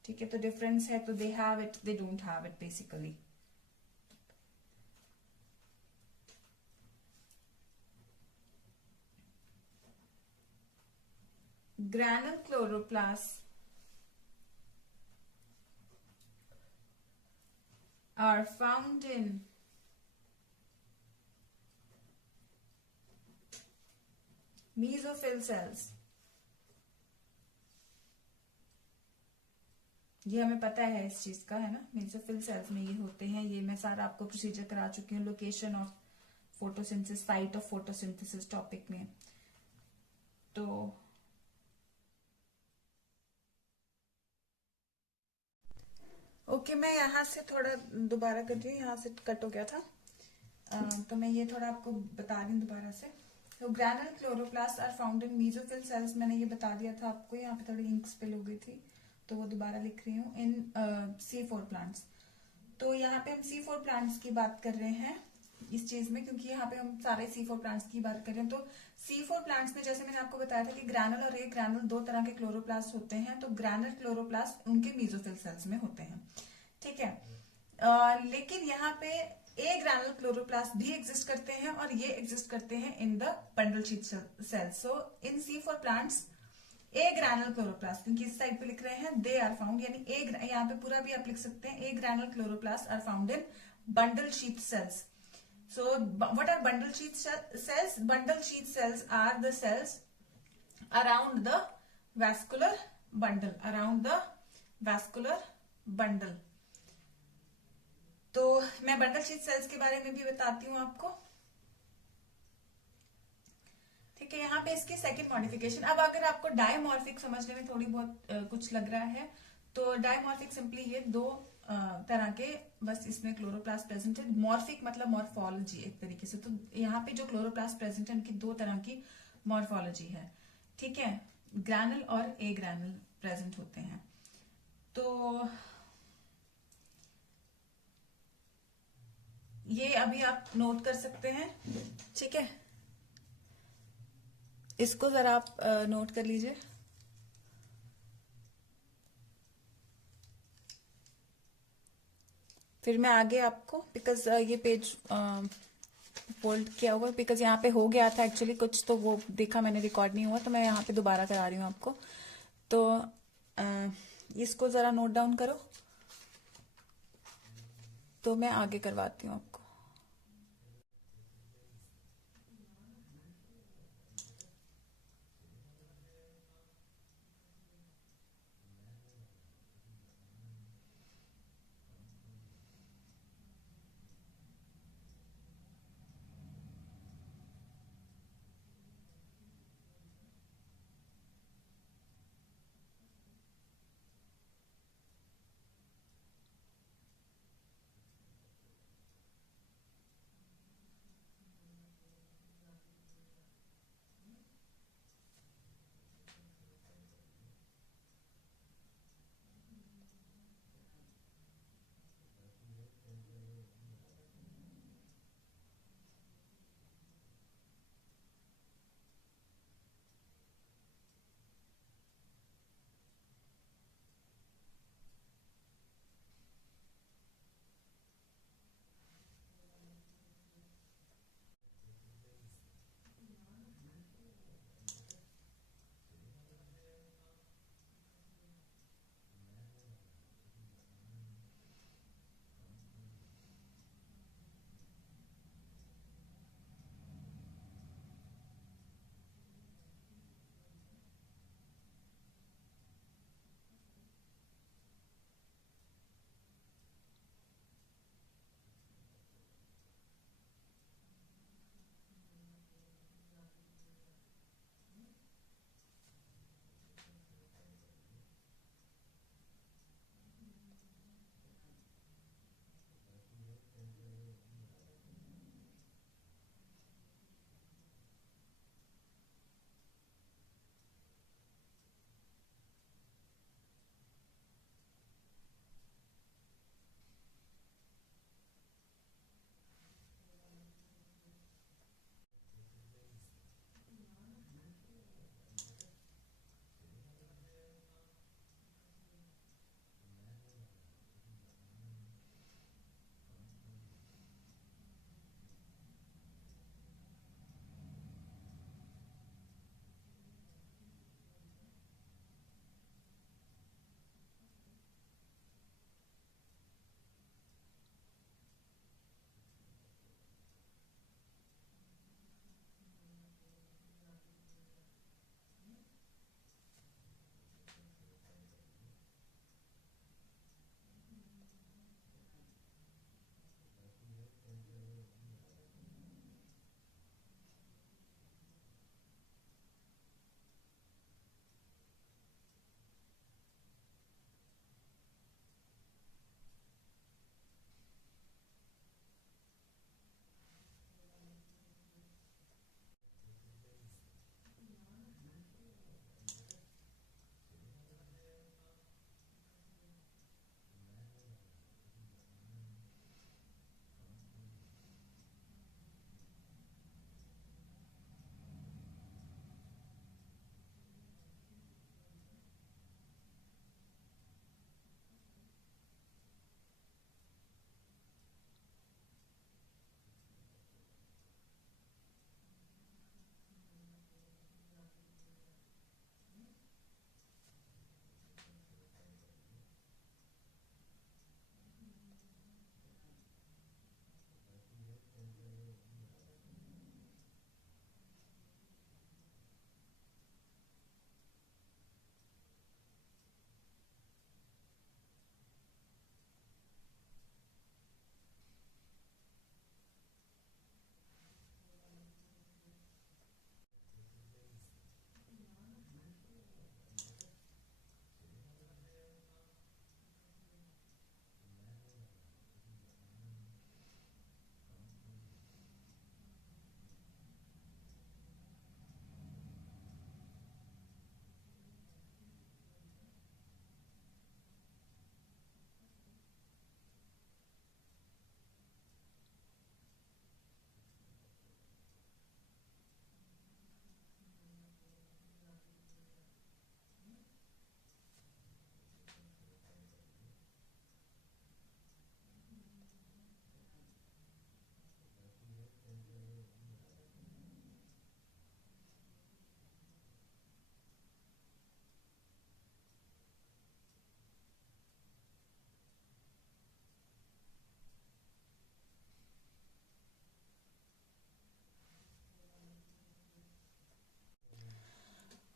ठीक है, तो डिफरेंस है, तो they have it, they don't have it basically. Granule chloroplast are found in mesophyll cells। ये हमें पता है इस चीज का, है ना, मेसोफिल सेल्स में ये होते हैं। ये मैं सारा आपको प्रोसीजर करा चुकी हूँ, location of photosynthesis, site of photosynthesis topic में। तो ओके, मैं यहाँ से थोड़ा दोबारा कर रही हूँ, यहाँ से कट हो गया था। तो मैं ये थोड़ा आपको बता रही हूँ दोबारा से। तो granule chloroplast are found in mesophyll cells, मैंने ये बता दिया था आपको, यहाँ पे थोड़ी इंक स्पिल हो गई थी तो वो दोबारा लिख रही हूँ। इन C4 प्लांट्स, तो यहाँ पे हम C4 प्लांट्स की बात कर रहे हैं इस चीज में, क्योंकि यहाँ पे हम सारे C4 प्लांट्स की बात कर रहे हैं। तो C4 प्लांट्स में जैसे मैंने आपको बताया था कि ग्रैनुल और ए ग्रैनुल दो तरह के क्लोरोप्लास्ट होते हैं। तो ग्रैनुल क्लोरोप्लास्ट उनके मेसोफिल सेल्स में होते हैं, ठीक है। लेकिन यहाँ पे ए ग्रैनुल क्लोरोप्लास्ट भी एग्जिस्ट करते हैं और ये एग्जिस्ट करते हैं इन the bundle sheath sales. So in C4 plants A granule chloroplast, क्योंकि इस साइड पे लिख रहे हैं दे आर फाउंड, यानी ए, यहाँ पे पूरा भी आप लिख सकते हैं agranal chloroplast are found in bundle sheath cells. So what are bundle sheath cells? Bundle sheath cells are the cells around the vascular bundle, around the vascular bundle। तो मैं बंडल शीथ सेल्स के बारे में भी बताती हूँ आपको, ठीक है। यहाँ पे इसकी सेकंड मॉडिफिकेशन, अब अगर आपको डायमॉर्फिक समझने में थोड़ी बहुत कुछ लग रहा है, तो डायमॉर्फिक सिंपली ये दो तरह के बस इसमें क्लोरोप्लास्ट प्रेजेंट है। मॉर्फिक मतलब मॉर्फोलॉजी एक तरीके से, तो यहाँ पे जो क्लोरोप्लास्ट प्रेजेंट है उनकी दो तरह की मॉर्फोलॉजी है, ठीक है। ग्रैनुल और ए ग्रैनुल प्रेजेंट होते हैं। तो ये अभी आप नोट कर सकते हैं, ठीक है, इसको जरा आप नोट कर लीजिए। फिर मैं आगे आपको, बिकॉज ये पेज फोल्ड किया हुआ, बिकॉज यहाँ पे हो गया था एक्चुअली कुछ, तो वो देखा मैंने, रिकॉर्ड नहीं हुआ, तो मैं यहाँ पे दोबारा करा रही हूँ आपको। तो इसको जरा नोट डाउन करो, तो मैं आगे करवाती हूँ आपको।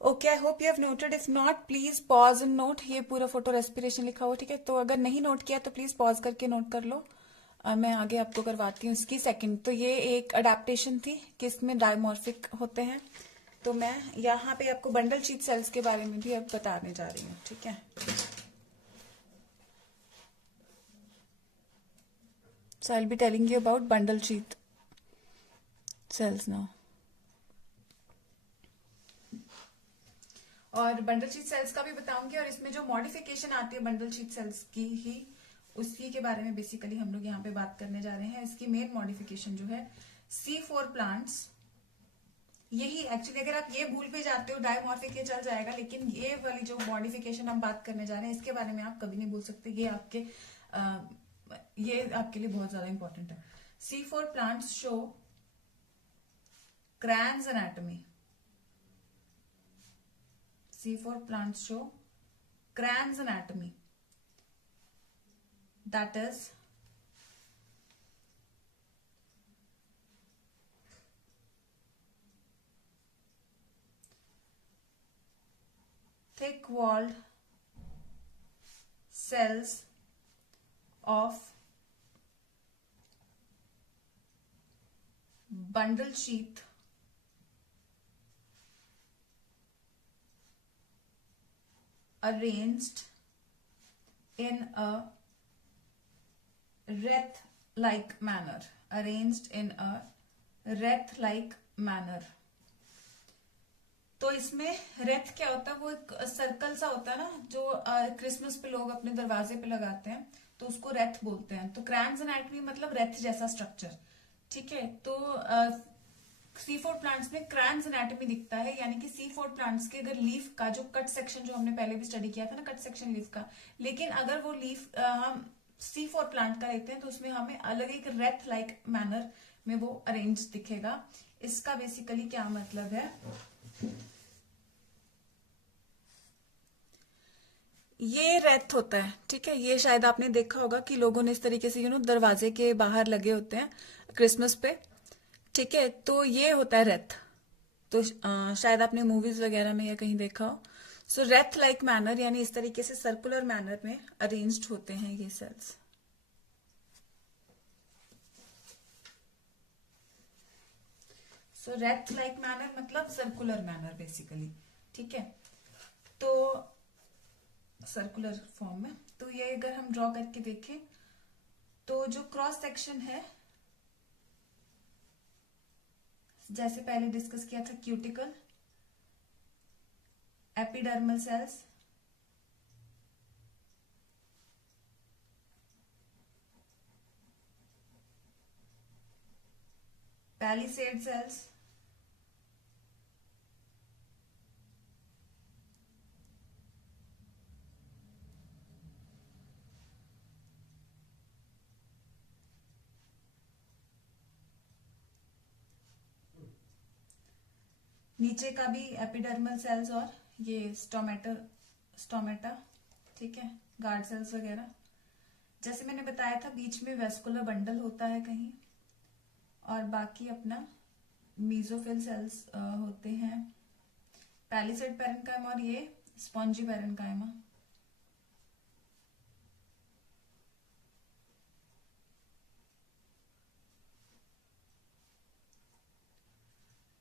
Okay, I hope you have noted, if not please pause and note. ये पूरा फोटो रेस्पिरेशन लिखा हुआ, ठीक है, तो अगर नहीं नोट किया तो प्लीज पॉज करके नोट कर लो। मैं आगे आपको करवाती हूँ इसकी सेकंड। तो ये एक अडेप्टेशन थी कि इसमें डायमॉर्फिक होते हैं। तो मैं यहाँ पे आपको बंडल शीथ सेल्स के बारे में भी अब बताने जा रही हूँ, ठीक है। So I will be telling you about bundle sheath cells now. और बंडल शीथ सेल्स का भी बताऊंगी, और इसमें जो मॉडिफिकेशन आती है बंडल शीथ सेल्स की ही, उसी के बारे में बेसिकली हम लोग यहाँ पे बात करने जा रहे हैं। इसकी मेन मॉडिफिकेशन जो है C4 प्लांट्स, यही एक्चुअली अगर आप ये भूल भी जाते हो डायमॉर्फिक ये चल जाएगा, लेकिन ये वाली जो मॉडिफिकेशन हम बात करने जा रहे हैं इसके बारे में आप कभी नहीं भूल सकते। ये आपके लिए बहुत ज्यादा इंपॉर्टेंट है। C4 plants show Cran's anatomy. C4 plants show Cran's anatomy. That is thick-walled cells of bundle sheath arranged in a wreath-like manner. Arranged in a wreath-like manner. तो इसमें रेथ क्या होता है, वो एक सर्कल सा होता है ना, जो क्रिसमस पे लोग अपने दरवाजे पे लगाते हैं, तो उसको रेथ बोलते हैं। तो क्रैन्स एनाटमी मतलब रेथ जैसा स्ट्रक्चर, ठीक है। तो C4 प्लांट्स में क्रैन्स एनाटमी दिखता है, यानी कि C4 प्लांट्स के अगर लीफ का जो कट सेक्शन, जो हमने पहले भी स्टडी किया था ना, कट सेक्शन लीफ का, लेकिन अगर वो लीफ हम C4 प्लांट का लेते हैं तो उसमें हमें अलग एक रेथ लाइक मैनर में वो अरेंज दिखेगा। इसका बेसिकली क्या मतलब है, ये रेथ होता है, ठीक है। ये शायद आपने देखा होगा कि लोगों ने इस तरीके से दरवाजे के बाहर लगे होते हैं क्रिसमस पे, ठीक है। तो ये होता है रेथ। तो शायद आपने मूवीज वगैरह में या कहीं देखा हो। सो रेथ लाइक मैनर, यानी इस तरीके से सर्कुलर मैनर में अरेंज्ड होते हैं ये सेल्स। सो रेथ लाइक मैनर मतलब सर्कुलर मैनर बेसिकली, ठीक है। तो सर्कुलर फॉर्म में, तो ये अगर हम ड्रॉ करके देखें तो जो क्रॉस सेक्शन है, जैसे पहले डिस्कस किया था, cuticle, epidermal cells, palisade cells, नीचे का भी एपिडर्मल सेल्स, और ये स्टोमेटा, ठीक है, गार्ड सेल्स वगैरह। जैसे मैंने बताया था बीच में वेस्कुलर बंडल होता है कहीं, और बाकी अपना मीजोफिल सेल्स होते हैं, पैलिसेड पैरेन्काइमा, और ये स्पॉन्जी पैरेन्काइमा।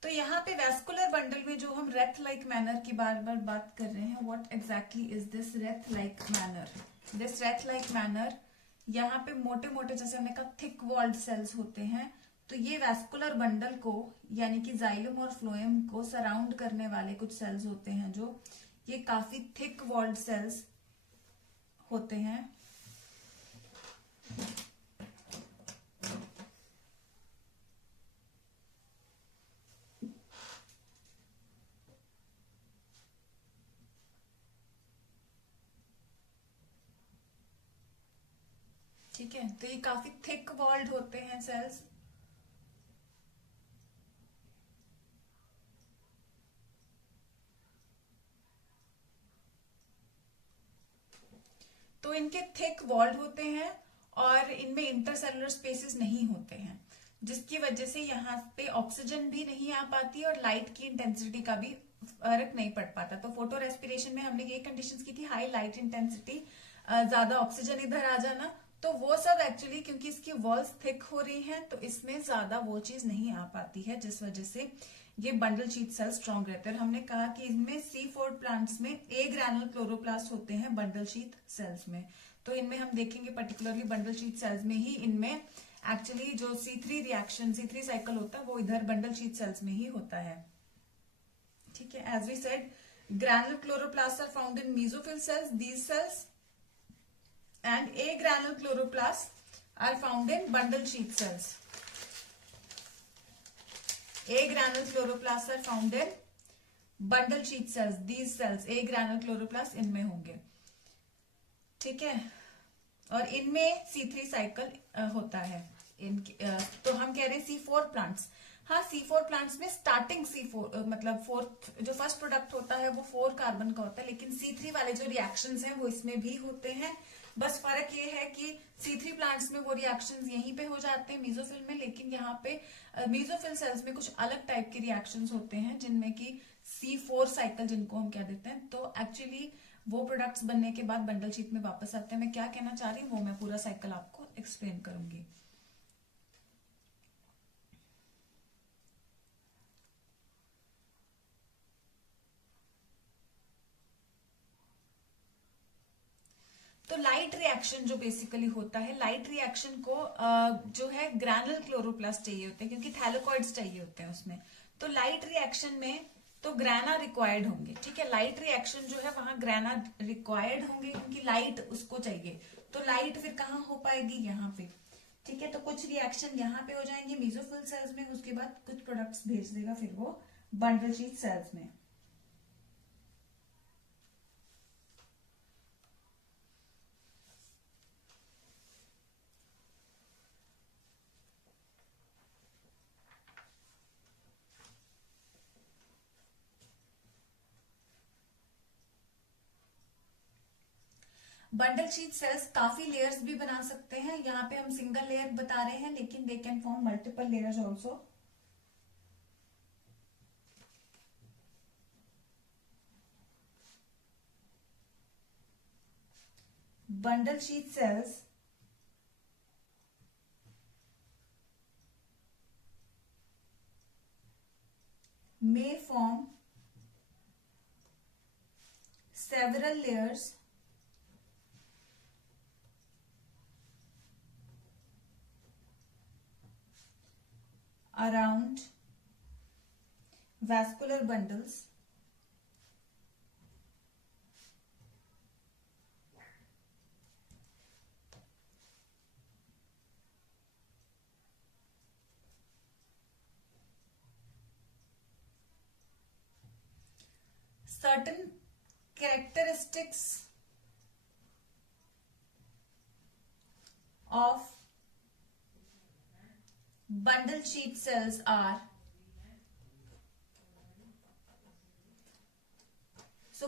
तो यहाँ पे वेस्कुलर बंडल में जो हम रेथ लाइक मैनर की बार बार बात कर रहे हैं, what exactly is this Wraith like manner. This Wraith like manner, यहाँ पे मोटे मोटे, जैसे हमने कहा, थिक वॉल्ड सेल्स होते हैं। तो ये वेस्कुलर बंडल को, यानी कि जाइलम और फ्लोएम को सराउंड करने वाले कुछ सेल्स होते हैं, जो ये काफी थिक वॉल्ड सेल्स होते हैं। ठीक है, तो ये काफी थिक वॉल्ड होते हैं सेल्स। तो इनके थिक वॉल्ड होते हैं और इनमें इंटरसेलुलर स्पेसेस नहीं होते हैं, जिसकी वजह से यहाँ पे ऑक्सीजन भी नहीं आ पाती और लाइट की इंटेंसिटी का भी फर्क नहीं पड़ पाता। तो फोटो रेस्पिरेशन में हमने ये कंडीशंस की थी, हाई लाइट इंटेंसिटी, ज्यादा ऑक्सीजन इधर आ जाना, तो वो सब एक्चुअली क्योंकि इसकी वॉल्स थिक हो रही हैं तो इसमें ज्यादा वो चीज नहीं आ पाती है, जिस वजह से ये बंडल शीथ सेल स्ट्रॉन्ग रहते हैं। और हमने कहा कि इनमें C4 प्लांट्स में ए ग्रैनुल क्लोरोप्लास्ट होते हैं बंडल शीथ सेल्स में। तो इनमें हम देखेंगे पर्टिकुलरली बंडल शीथ सेल्स में ही इनमें एक्चुअली जो C3 साइकिल होता है वो इधर बंडल शीथ सेल्स में ही होता है। ठीक है, as we said granule chloroplast are found in mesophyll cells, these cells, and A granule chloroplasts are found in bundle sheath cells. A granule chloroplasts are found in bundle sheath cells. These cells A granule chloroplasts इनमें होंगे। ठीक है, और इनमें C3 cycle होता है। तो हम कह रहे हैं C4 प्लांट्स। हाँ, C4 प्लांट्स में स्टार्टिंग C4 मतलब फोर्थ जो फर्स्ट प्रोडक्ट होता है वो 4 कार्बन का होता है, लेकिन C3 वाले जो रिएक्शंस हैं वो इसमें भी होते हैं। बस फर्क ये है कि C3 प्लांट्स में वो रिएक्शंस यहीं पे हो जाते हैं मेसोफिल में, लेकिन यहाँ पे मेसोफिल सेल्स में कुछ अलग टाइप के रिएक्शंस होते हैं जिनमें कि C4 साइकिल जिनको हम कह देते हैं। तो एक्चुअली वो प्रोडक्ट्स बनने के बाद बंडल शीट में वापस आते हैं। मैं क्या कहना चाह रही हूँ वो मैं पूरा साइकिल आपको एक्सप्लेन करूंगी। तो लाइट रिएक्शन जो बेसिकली होता है, लाइट रिएक्शन को जो है ग्रैनुल क्लोरोप्लास्ट चाहिए होते हैं क्योंकि थैलेकॉइड्स चाहिए होते हैं उसमें। तो लाइट रिएक्शन में तो ग्रैना रिक्वायर्ड होंगे। ठीक है, लाइट रिएक्शन जो है वहां ग्रैना रिक्वायर्ड होंगे क्योंकि लाइट उसको चाहिए। तो लाइट फिर कहाँ हो पाएगी, यहाँ पे। ठीक है, तो कुछ रिएक्शन यहाँ पे हो जाएंगे मेसोफिल सेल्स में, उसके बाद कुछ प्रोडक्ट्स भेज देगा फिर वो बंडल शीथ सेल्स में। बंडल शीट सेल्स काफी लेयर्स भी बना सकते हैं। यहाँ पे हम सिंगल लेयर बता रहे हैं, लेकिन they can form multiple layers also. Bundle sheath cells may form several layers around vascular bundles certain characteristics of bundle sheet cells are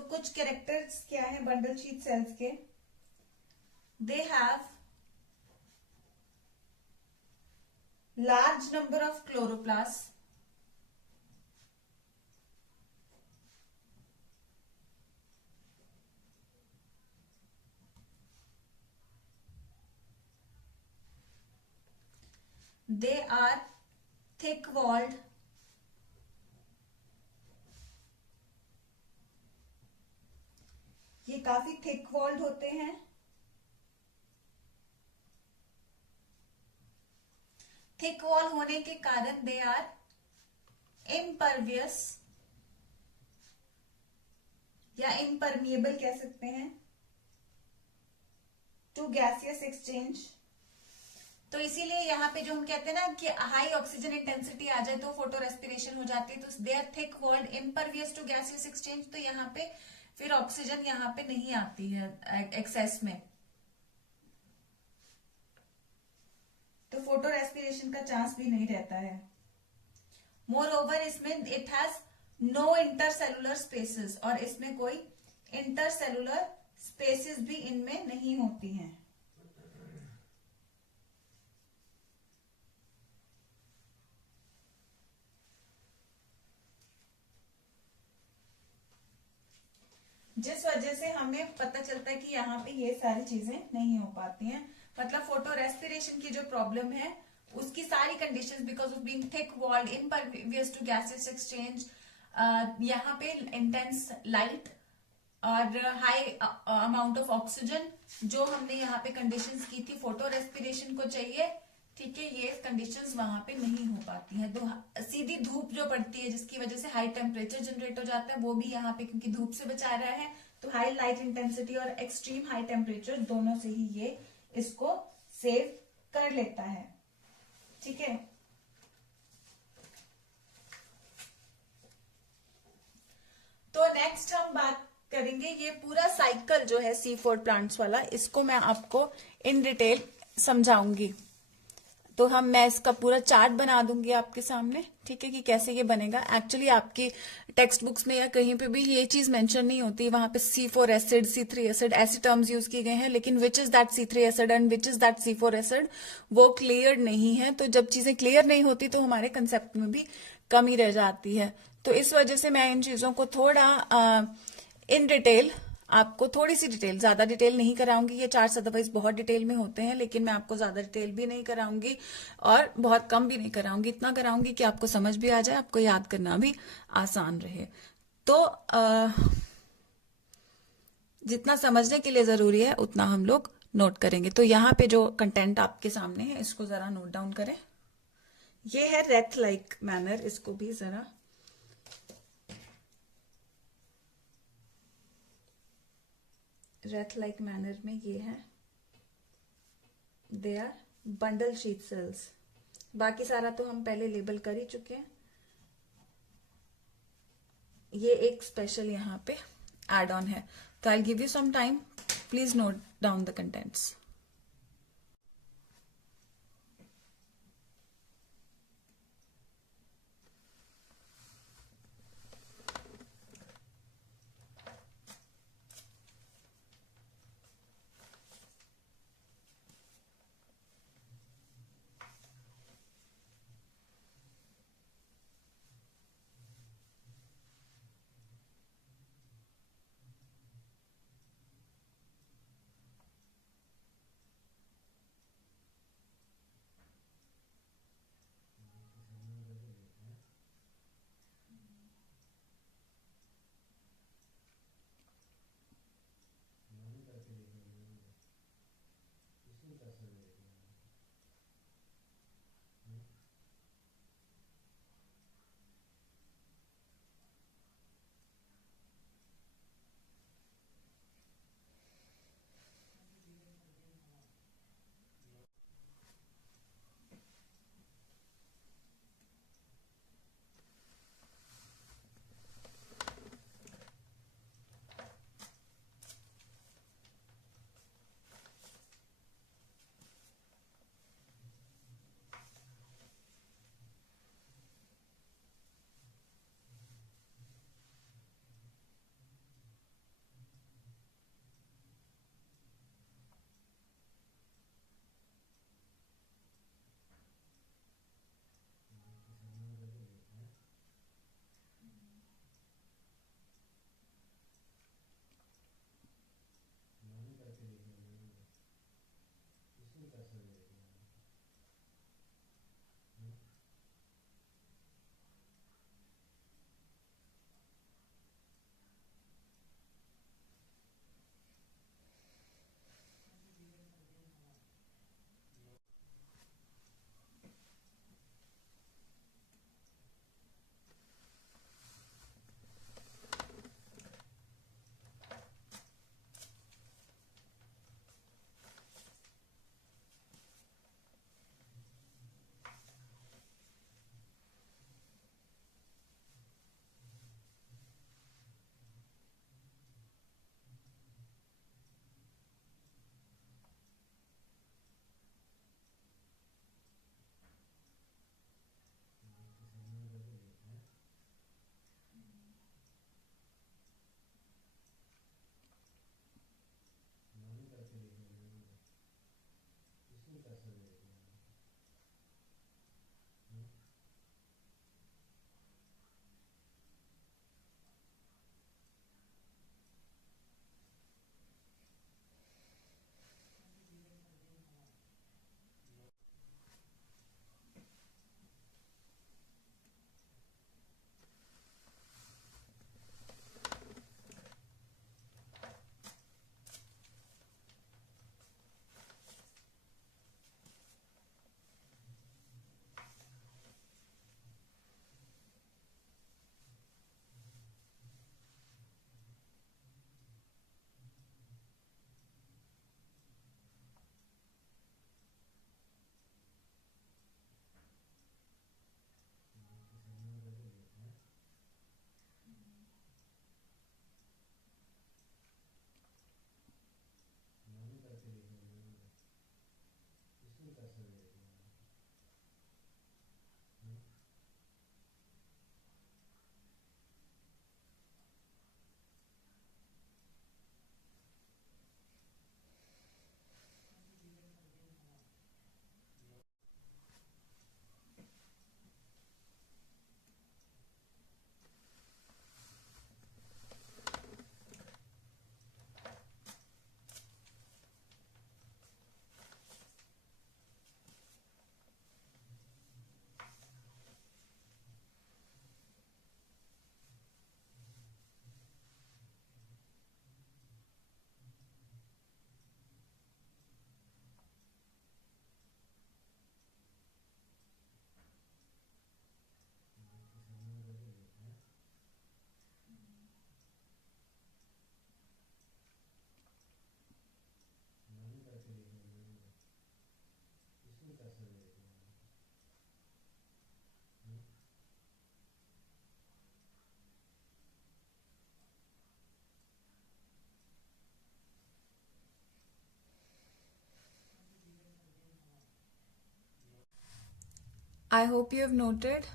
कुछ कैरेक्टर्स क्या है बंडल शीट सेल्स के? They have large number of chloroplast, they are thick walled, ये काफी thick walled होते हैं। Thick wall होने के कारण दे आर इम्परवियस या इम्परमिएबल कह सकते हैं टू गैसियस एक्सचेंज। तो इसीलिए यहाँ पे जो हम कहते हैं ना कि हाई ऑक्सीजन इंटेंसिटी आ जाए तो फोटो रेस्पिरेशन हो जाती है, तो they are thick walled impervious to gaseous exchange. तो यहाँ पे फिर ऑक्सीजन यहाँ पे नहीं आती है एक्सेस में, तो फोटो रेस्पिरेशन का चांस भी नहीं रहता है। मोर ओवर इसमें it has no intercellular spaces, और इसमें कोई इंटरसेलुलर स्पेसेस भी इनमें नहीं होती हैं। जिस वजह से हमें पता चलता है कि यहाँ पे ये सारी चीजें नहीं हो पाती हैं। मतलब फोटो रेस्पिरेशन की जो प्रॉब्लम है उसकी सारी conditions because of being thick walled impervious to gases exchange, यहाँ पे इंटेंस लाइट और हाई अमाउंट ऑफ ऑक्सीजन, जो हमने यहाँ पे कंडीशंस की थी फोटो रेस्पिरेशन को चाहिए, ठीक है, ये कंडीशंस वहां पे नहीं हो पाती हैं। तो सीधी धूप जो पड़ती है जिसकी वजह से हाई टेम्परेचर जनरेट हो जाता है, वो भी यहाँ पे क्योंकि धूप से बचा रहा है, तो हाई लाइट इंटेंसिटी और एक्सट्रीम हाई टेम्परेचर दोनों से ही ये इसको सेव कर लेता है, ठीक है। तो नेक्स्ट हम बात करेंगे ये पूरा साइकिल जो है C4 प्लांट्स वाला, इसको मैं आपको इन डिटेल समझाऊंगी। तो मैं इसका पूरा चार्ट बना दूंगी आपके सामने, ठीक है, कि कैसे ये बनेगा। एक्चुअली आपकी टेक्स्ट बुक्स में या कहीं पे भी ये चीज मेंशन नहीं होती, वहां पे C4 एसिड, C3 एसिड ऐसे टर्म्स यूज किए गए हैं, लेकिन which is that C3 acid and which is that C4 acid वो क्लियर नहीं है। तो जब चीजें क्लियर नहीं होती तो हमारे कंसेप्ट में भी कमी रह जाती है। तो इस वजह से मैं इन चीजों को थोड़ा इन डिटेल आपको थोड़ी सी डिटेल, ज्यादा डिटेल नहीं कराऊंगी। ये चार्ट्स अदरवाइज बहुत डिटेल में होते हैं, लेकिन मैं आपको ज्यादा डिटेल भी नहीं कराऊंगी और बहुत कम भी नहीं कराऊंगी। इतना कराऊंगी कि आपको समझ भी आ जाए, आपको याद करना भी आसान रहे। तो जितना समझने के लिए जरूरी है उतना हम लोग नोट करेंगे। तो यहाँ पे जो कंटेंट आपके सामने है इसको जरा नोट डाउन करें। ये है रेथ लाइक मैनर, इसको भी जरा रेथ लाइक मैनर में ये है, they are bundle sheet cells. बाकी सारा तो हम पहले लेबल कर ही चुके हैं। ये एक स्पेशल यहाँ पे एड ऑन है। तो I give you some time, please note down the contents. I hope you have noted.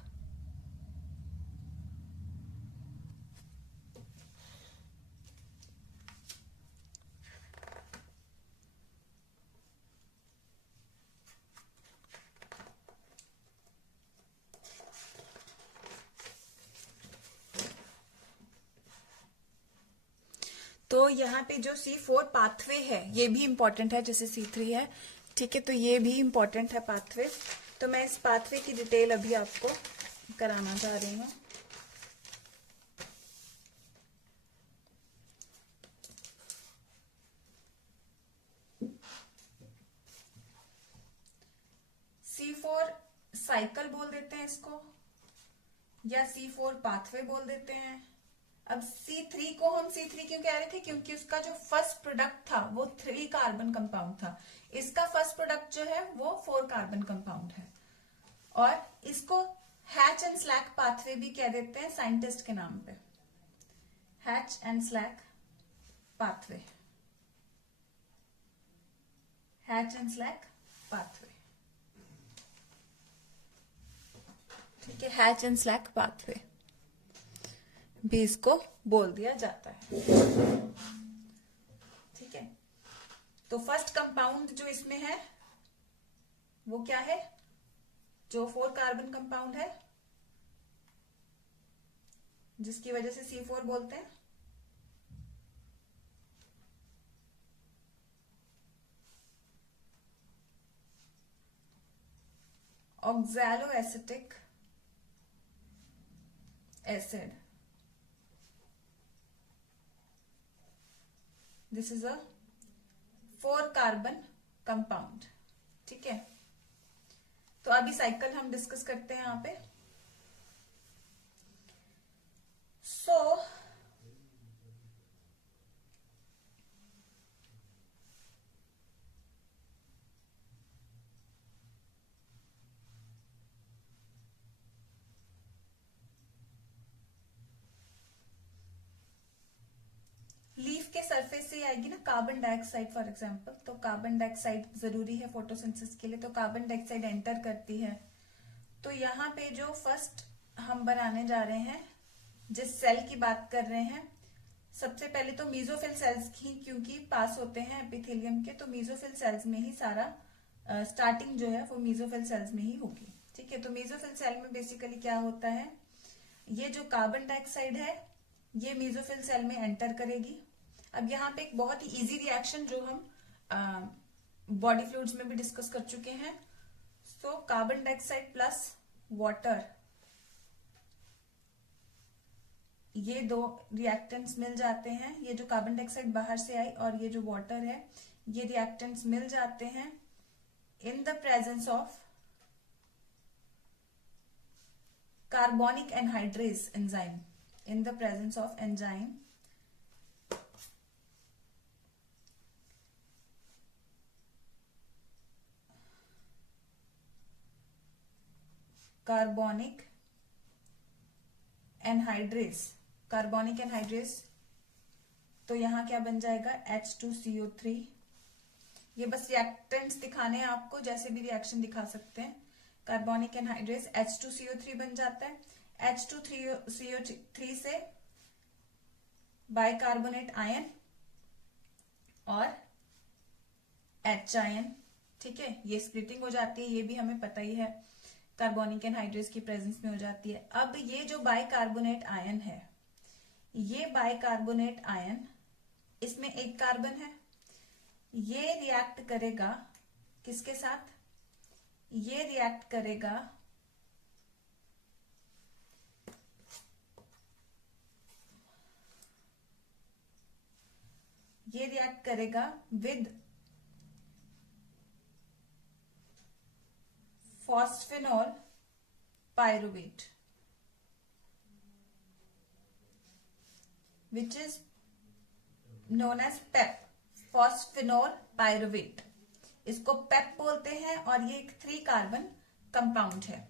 तो यहाँ पे जो C4 पाथवे है ये भी इंपॉर्टेंट है, जैसे C3 है, ठीक है, तो ये भी इंपॉर्टेंट है पाथवे। तो मैं इस पाथवे की डिटेल अभी आपको कराना चाह रही हूँ। C4 साइकिल बोल देते हैं इसको, या C4 पाथवे बोल देते हैं। अब C3 को हम C3 क्यों कह रहे थे, क्योंकि उसका जो फर्स्ट प्रोडक्ट था वो 3 कार्बन कंपाउंड था। इसका फर्स्ट प्रोडक्ट जो है वो 4 कार्बन कंपाउंड है। और इसको हैच एंड स्लैक पाथवे भी कह देते हैं साइंटिस्ट के नाम पे, hatch and slack pathway, hatch and slack pathway, ठीक है, हैच एंड स्लैक पाथवे भी इसको बोल दिया जाता है, ठीक है। तो फर्स्ट कंपाउंड जो इसमें है वो क्या है, जो 4 कार्बन कंपाउंड है, जिसकी वजह से C4 बोलते हैं, oxaloacetic acid. This is a 4 carbon compound, ठीक है। तो अभी साइकिल हम डिस्कस करते हैं यहां पे। लीफ के सरफेस से आएगी ना कार्बन डाइऑक्साइड फॉर एग्जांपल, तो कार्बन डाइऑक्साइड जरूरी है फोटोसिंथेसिस के लिए, तो कार्बन डाइऑक्साइड एंटर करती है। तो यहाँ पे जो फर्स्ट हम बनाने जा रहे हैं, जिस सेल की बात कर रहे हैं, सबसे पहले तो मीजोफिल सेल्स ही क्योंकि पास होते हैं एपिथेलियम के, तो मीजोफिल सेल्स में ही सारा स्टार्टिंग जो है वो मीजोफिल सेल्स में ही होगी, ठीक है। तो मीजोफिल सेल में बेसिकली क्या होता है, ये जो कार्बन डाइऑक्साइड है ये मीजोफिल सेल में एंटर करेगी। अब यहाँ पे एक बहुत ही इजी रिएक्शन जो हम बॉडी फ्लूइड्स में भी डिस्कस कर चुके हैं, so carbon dioxide plus water, ये दो रिएक्टेंट्स मिल जाते हैं। ये जो कार्बन डाइऑक्साइड बाहर से आई और ये जो वाटर है, ये रिएक्टेंट्स मिल जाते हैं इन the presence of carbonic anhydrase enzyme, in the presence of enzyme carbonic anhydrase, carbonic anhydrase, तो यहां क्या बन जाएगा H2CO3। ये बस रिएक्टेंट्स दिखाने हैं आपको, जैसे भी रिएक्शन दिखा सकते हैं। कार्बोनिक एनहाइड्रेज H2CO3 बन जाता है, H2CO3 से बाइकार्बोनेट आयन और H आयन, ठीक है, ये स्प्लिटिंग हो जाती है, ये भी हमें पता ही है, कार्बोनिक एनहाइड्रेज की प्रेजेंस में हो जाती है। अब ये जो बाइकार्बोनेट आयन है, ये बाइकार्बोनेट आयन, इसमें एक कार्बन है, ये रिएक्ट करेगा किसके साथ, ये रिएक्ट करेगा with phosphoenol pyruvate, which is known as PEP, phosphoenol pyruvate, इसको पेप बोलते हैं, और ये एक 3 कार्बन कंपाउंड है,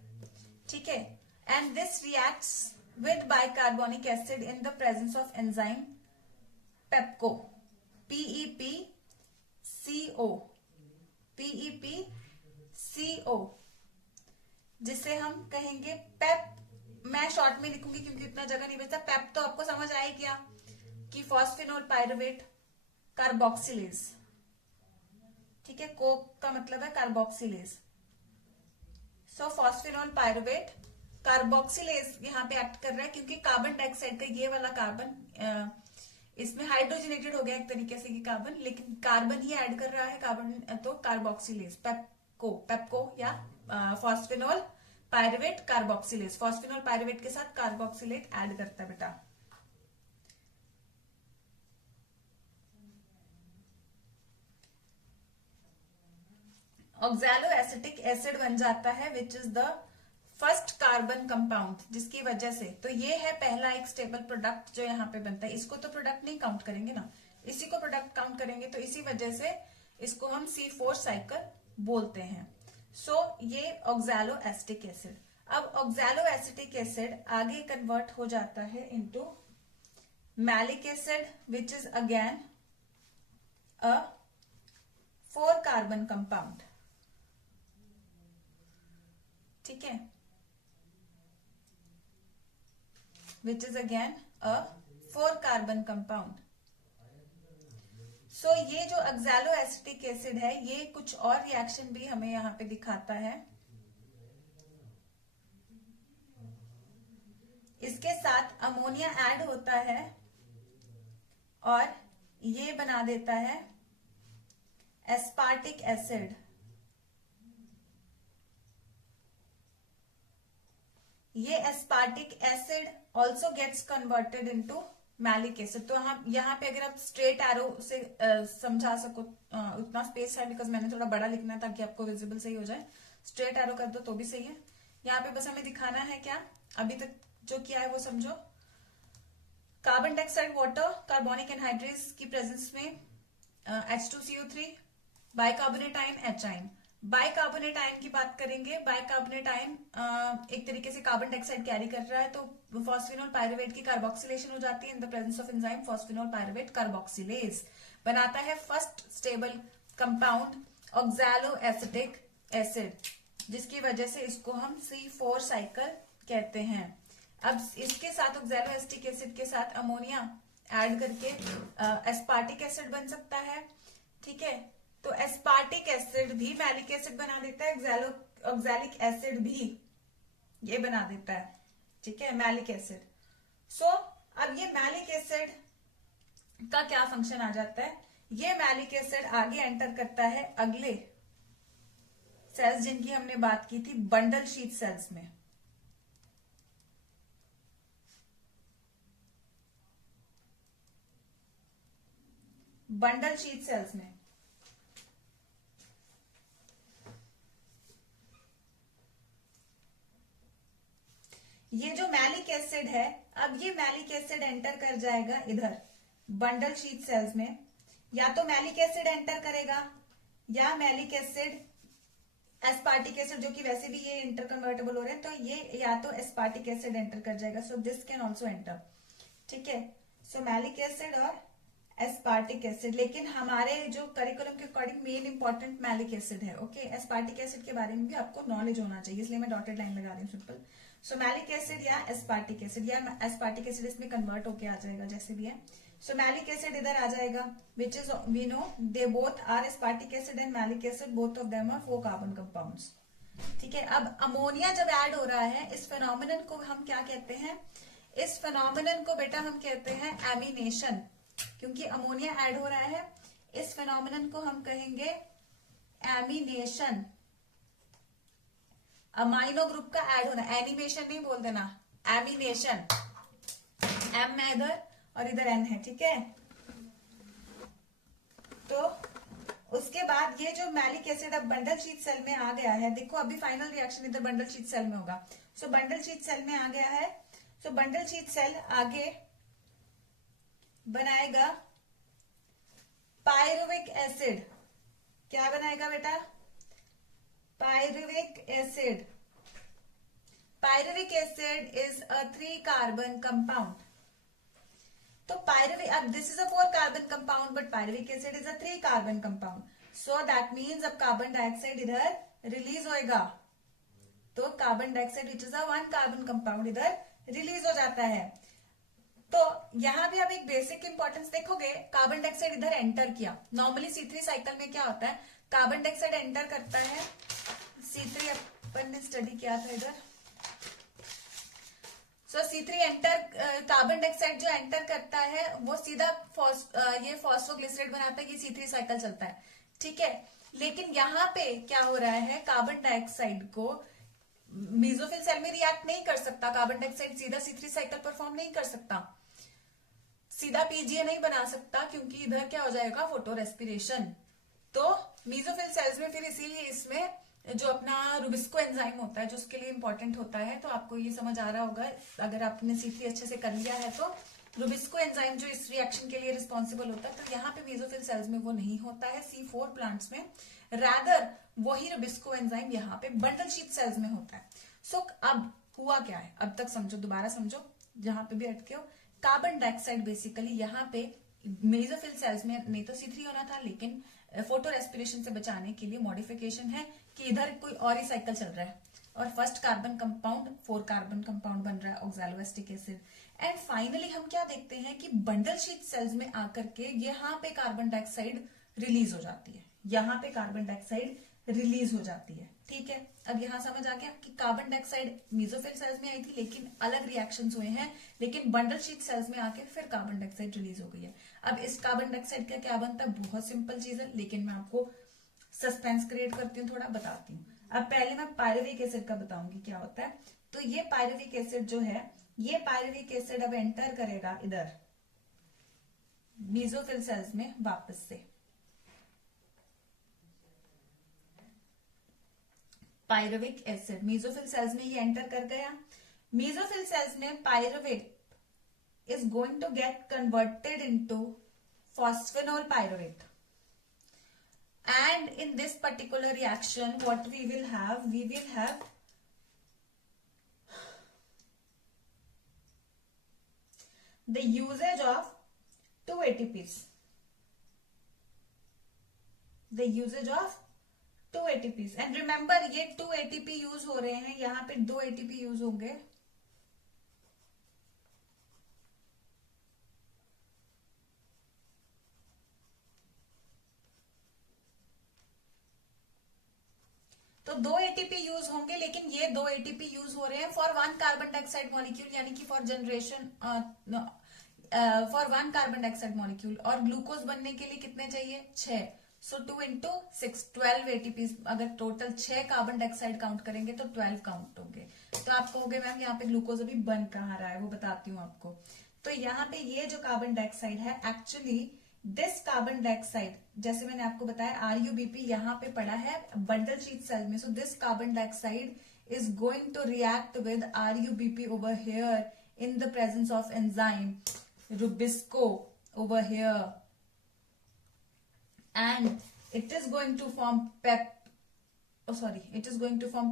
ठीक है। And this reacts with bicarbonic acid in the presence of enzyme PEPCO, PEPCO, PEPCO, जिसे हम कहेंगे पेप। मैं शॉर्ट में लिखूंगी क्योंकि इतना जगह नहीं बचता। पेप तो आपको समझ आए क्या कि फॉस्फिनोल पायरुवेट कार्बोक्सिलेज, ठीक है, कोक का मतलब है कार्बोक्सिलेज। सो फॉस्फिनोल पायरुवेट कार्बोक्सिलेज यहाँ पे एक्ट कर रहा है क्योंकि कार्बन डाइऑक्साइड का ये वाला कार्बन इसमें हाइड्रोजनेटेड हो गया एक तरीके से कि कार्बन, लेकिन कार्बन ही ऐड कर रहा है कार्बन, तो कार्बोक्सिलेज पेप्को या फॉस्फिनोल पायरुवेट कार्बोक्सिलेज। फॉस्फिनोल पायरुवेट के साथ कार्बोक्सिलेट ऐड करता है बेटा। ऑक्सैलो एसिटिक एसिड बन जाता है which is the first carbon compound, जिसकी वजह से, तो ये है पहला एक स्टेबल प्रोडक्ट जो यहाँ पे बनता है। इसको तो प्रोडक्ट नहीं काउंट करेंगे ना, इसी को प्रोडक्ट काउंट करेंगे, तो इसी वजह से इसको हम C4 साइकिल बोलते हैं। सो ये ऑक्सैलो एसिटिक एसिड। अब ऑक्सैलो एसिटिक एसिड आगे कन्वर्ट हो जाता है into malic acid which is again a 4 carbon compound, ठीक है, which is again a 4 carbon compound. So ये जो ऑक्सैलो एसिटिक एसिड है ये कुछ और रिएक्शन भी हमें यहाँ पे दिखाता है। इसके साथ अमोनिया ऐड होता है और ये बना देता है एस्पार्टिक एसिड। ये aspartic acid also gets converted into malic acid. तो हम यहाँ पे अगर आप स्ट्रेट एरो से समझा सको, उतना स्पेस है बिकॉज मैंने थोड़ा बड़ा लिखना है ताकि आपको विजिबल सही हो जाए। स्ट्रेट एरो कर दो तो भी सही है। यहाँ पे बस हमें दिखाना है क्या अभी तक जो किया है वो समझो। Carbon dioxide water carbonic anhydrase की प्रेजेंस में H2CO3 bicarbonate ion H ion. Bicarbonate ion की बात करेंगे। बाइकार्बोनेट आयन एक तरीके से कार्बन डाइऑक्साइड कैरी कर रहा है, तो फॉस्फिनोल पायरुवेट की कार्बोक्सिलेशन हो जाती है in the presence of enzyme phosphoenol pyruvate carboxylase, बनाता है first stable compound oxaloacetic acid, जिसकी वजह से इसको हम C4 साइकिल कहते हैं। अब इसके साथ ऑक्सैलो एसिटिक एसिड के साथ अमोनिया ऐड करके एस्पार्टिक एसिड बन सकता है, ठीक है। तो एस्पार्टिक एसिड भी मैलिक एसिड बना देता है, ऑक्सैलिक एसिड भी ये बना देता है, ठीक है, मैलिक एसिड। सो अब ये मैलिक एसिड का क्या फंक्शन आ जाता है, ये मैलिक एसिड आगे एंटर करता है अगले सेल्स जिनकी हमने बात की थी बंडल शीट सेल्स में। बंडल शीट सेल्स में ये जो मैलिक एसिड है, अब ये मैलिक एसिड एंटर कर जाएगा इधर बंडल शीट सेल्स में। या तो मैलिक एसिड एंटर करेगा या मैलिक एसिड एस्पार्टिक एसिड, जो कि वैसे भी ये इंटर कन्वर्टेबल हो रहे हैं, तो ये या तो एस्पार्टिक एसिड एंटर कर जाएगा। So this can also enter, ठीक है। सो मैलिक एसिड और एस्पार्टिक एसिड, लेकिन हमारे जो करिकुलम के according main important malic acid है, ओके। एस्पार्टिक एसिड के बारे में भी आपको नॉलेज होना चाहिए, इसलिए मैं डॉटेड लाइन लगा रही हूँ सिंपल। सो मैलिक एसिड या एस्पार्टिक एसिड, या एस्पार्टिक एसिड इसमें कन्वर्ट होके आ जाएगा, जैसे भी है। सो मैलिक एसिड इधर आ जाएगा, which is we know they both are aspartic acid and malic acid, both of them are 4 carbon compounds, ठीक है। अब अमोनिया जब ऐड हो रहा है, इस फेनोमेनन को हम क्या कहते हैं, इस फेनोमेनन को बेटा हम कहते हैं एमिनेशन, क्योंकि अमोनिया ऐड हो रहा है। इस फेनोमेनन को हम कहेंगे एमिनेशन, अमाइनो ग्रुप का ऐड होना। एनिमेशन नहीं बोल देना, एमिनेशन, एम है इधर और इधर एन है, ठीक है। तो उसके बाद ये जो मैलिक एसिड अब बंडल शीट सेल में आ गया है, देखो अभी फाइनल रिएक्शन इधर बंडल शीट सेल में होगा। सो बंडल शीट सेल में आ गया है। सो बंडल शीट सेल आगे बनाएगा पायरुविक एसिड। क्या बनाएगा बेटा, pyruvic acid. Pyruvic acid is a 3 carbon compound. तो पायरुविक, अब this is a 4 carbon compound but pyruvic acid is a 3 carbon compound. So that means अब कार्बन डाइऑक्साइड इधर release होएगा, तो carbon dioxide which is a one carbon compound इधर release हो जाता है। तो यहां भी आप एक बेसिक इंपॉर्टेंस देखोगे, कार्बन डाइऑक्साइड इधर एंटर किया। नॉर्मली C3 साइकिल में क्या होता है, कार्बन डाइऑक्साइड एंटर करता है, C3 अपन ने स्टडी किया था इधर। सो C3 एंटर, कार्बन डाइऑक्साइड जो एंटर करता है वो सीधा ये फॉस्फोग्लिसरेट बनाता है, ये C3 साइकिल चलता है, ठीक है। लेकिन यहाँ पे क्या हो रहा है, कार्बन डाइऑक्साइड को मेसोफिल सेल में रिएक्ट नहीं कर सकता, कार्बन डाइऑक्साइड सीधा C3 साइकिल परफॉर्म नहीं कर सकता, सीधा पीजीए नहीं बना सकता, क्योंकि इधर क्या हो जाएगा, फोटो रेस्पिरेशन। तो मेसोफिल सेल्स में फिर इसीलिए इसमें जो अपना रुबिस्को एंजाइम होता है जो उसके लिए इंपॉर्टेंट होता है, तो आपको ये समझ आ रहा होगा अगर आपने C3 अच्छे से कर लिया है, तो रुबिस्को एंजाइम जो इस रिएक्शन के लिए रिस्पॉन्सिबल होता है, तो यहाँ पे मेसोफिल सेल्स में वो नहीं होता है, C4 प्लांट्स में रादर वही रुबिस्को एंजाइम यहाँ पे बंडल शीट सेल्स में होता है। सो अब हुआ क्या है, अब तक समझो, दोबारा समझो जहां पे भी अटके हो। कार्बन डाइऑक्साइड बेसिकली यहाँ पे मेसोफिल सेल्स में नहीं तो C3 होना था, लेकिन फोटो रेस्पिरेशन से बचाने के लिए मॉडिफिकेशन है कि इधर कोई और ही साइकिल चल रहा है, और first carbon compound 4 carbon compound बन रहा है, ऑक्सैलोएसिटिक एसिड। एंड फाइनली हम क्या देखते हैं कि बंडल शीट सेल्स में आकर के यहाँ पे कार्बन डाइऑक्साइड रिलीज हो जाती है, यहाँ पे कार्बन डाइऑक्साइड रिलीज हो जाती है, ठीक है। अब यहाँ समझ आ गया कि कार्बन डाइऑक्साइड मेसोफिल सेल्स में आई थी, लेकिन अलग रिएक्शंस हुए हैं, लेकिन बंडल शीट सेल्स में आके फिर कार्बन डाइऑक्साइड रिलीज हो गई है। अब इस कार्बन डाइऑक्साइड का क्या बनता है, बहुत सिंपल चीज है, लेकिन मैं आपको सस्पेंस क्रिएट करती हूँ, थोड़ा बताती हूँ। अब पहले मैं पायरुविक एसिड का बताऊंगी क्या होता है। तो ये पायरुविक एसिड जो है, ये पायरुविक एसिड अब एंटर करेगा इधर मेसोफिल सेल्स में वापस से। पायरुविक एसिड मेसोफिल सेल्स में ये एंटर कर गया। मेसोफिल सेल्स में pyruvate is going to get converted into phosphanol pyruvate, and in this particular reaction what we will have the usage of 2 ATPs, and remember ये 2 ATP use हो रहे हैं, यहाँ पे 2 ATP यूज होंगे, तो 2 ATP यूज होंगे, लेकिन ये 2 ATP यूज हो रहे हैं फॉर 1 कार्बन डाइऑक्साइड मॉलिक्यूल, यानी कि for generation for 1 carbon dioxide molecule. और ग्लूकोज बनने के लिए कितने चाहिए, 6। सो 2 into 6 12 ATP। अगर टोटल 6 कार्बन डाइऑक्साइड काउंट करेंगे तो 12 काउंट होंगे। तो आप कहोगे मैम यहाँ पे ग्लूकोज अभी बन कहाँ रहा है, वो बताती हूँ आपको। तो यहाँ पे ये जो कार्बन डाइऑक्साइड है, एक्चुअली दिस कार्बन डाइऑक्साइड, जैसे मैंने आपको बताया RUBP यहाँ पे पड़ा है बंडल शीट सेल में। So this carbon dioxide is going to react with RUBP over here in the presence of enzyme RuBisCO over here, and it is going to form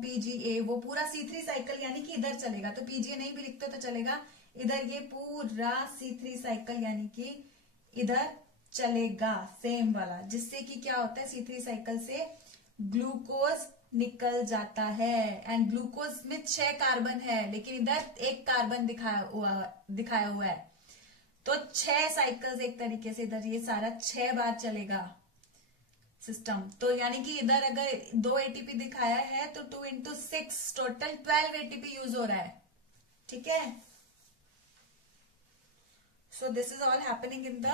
PGA। वो पूरा C3 cycle यानी कि इधर चलेगा, तो PGA नहीं भी लिखते तो चलेगा, इधर ये पूरा C3 साइकिल यानी कि इधर चलेगा सेम वाला, जिससे कि क्या होता है, C3 साइकिल से ग्लूकोज निकल जाता है। एंड ग्लूकोज में 6 कार्बन है, लेकिन इधर 1 कार्बन दिखाया हुआ है, तो 6 साइकिल्स एक तरीके से इधर ये सारा 6 बार चलेगा सिस्टम। तो यानी कि इधर अगर 2 ATP दिखाया है तो 2 into 6 टोटल 12 ATP यूज हो रहा है, ठीक है। So this is all happening in the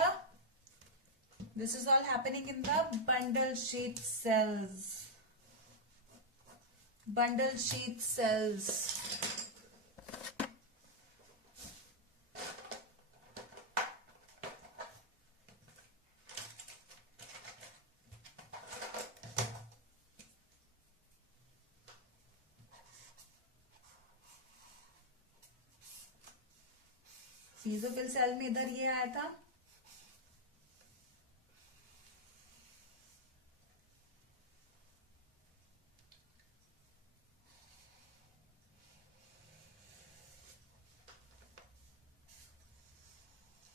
bundle sheet cells। Mesophyll cell में इधर ये आया था,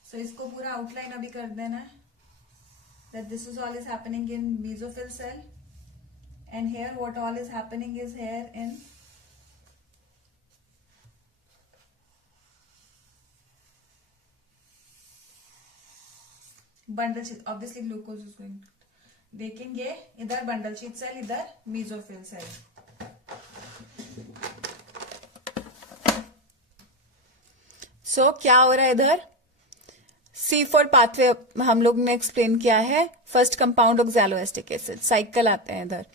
सो इसको पूरा आउटलाइन अभी कर देना है, that this is all is happening in mesophil cell, and here what all is happening is here in bundle sheath, obviously glucose is going, देखेंगे इधर बंडल शीट सेल, इधर मीजोफिल सेल। सो क्या हो रहा है इधर, C4 पाथवे हम लोग ने एक्सप्लेन किया है, फर्स्ट कंपाउंड ऑक्सैलोएस्टिक एसिड, साइकिल आते हैं इधर।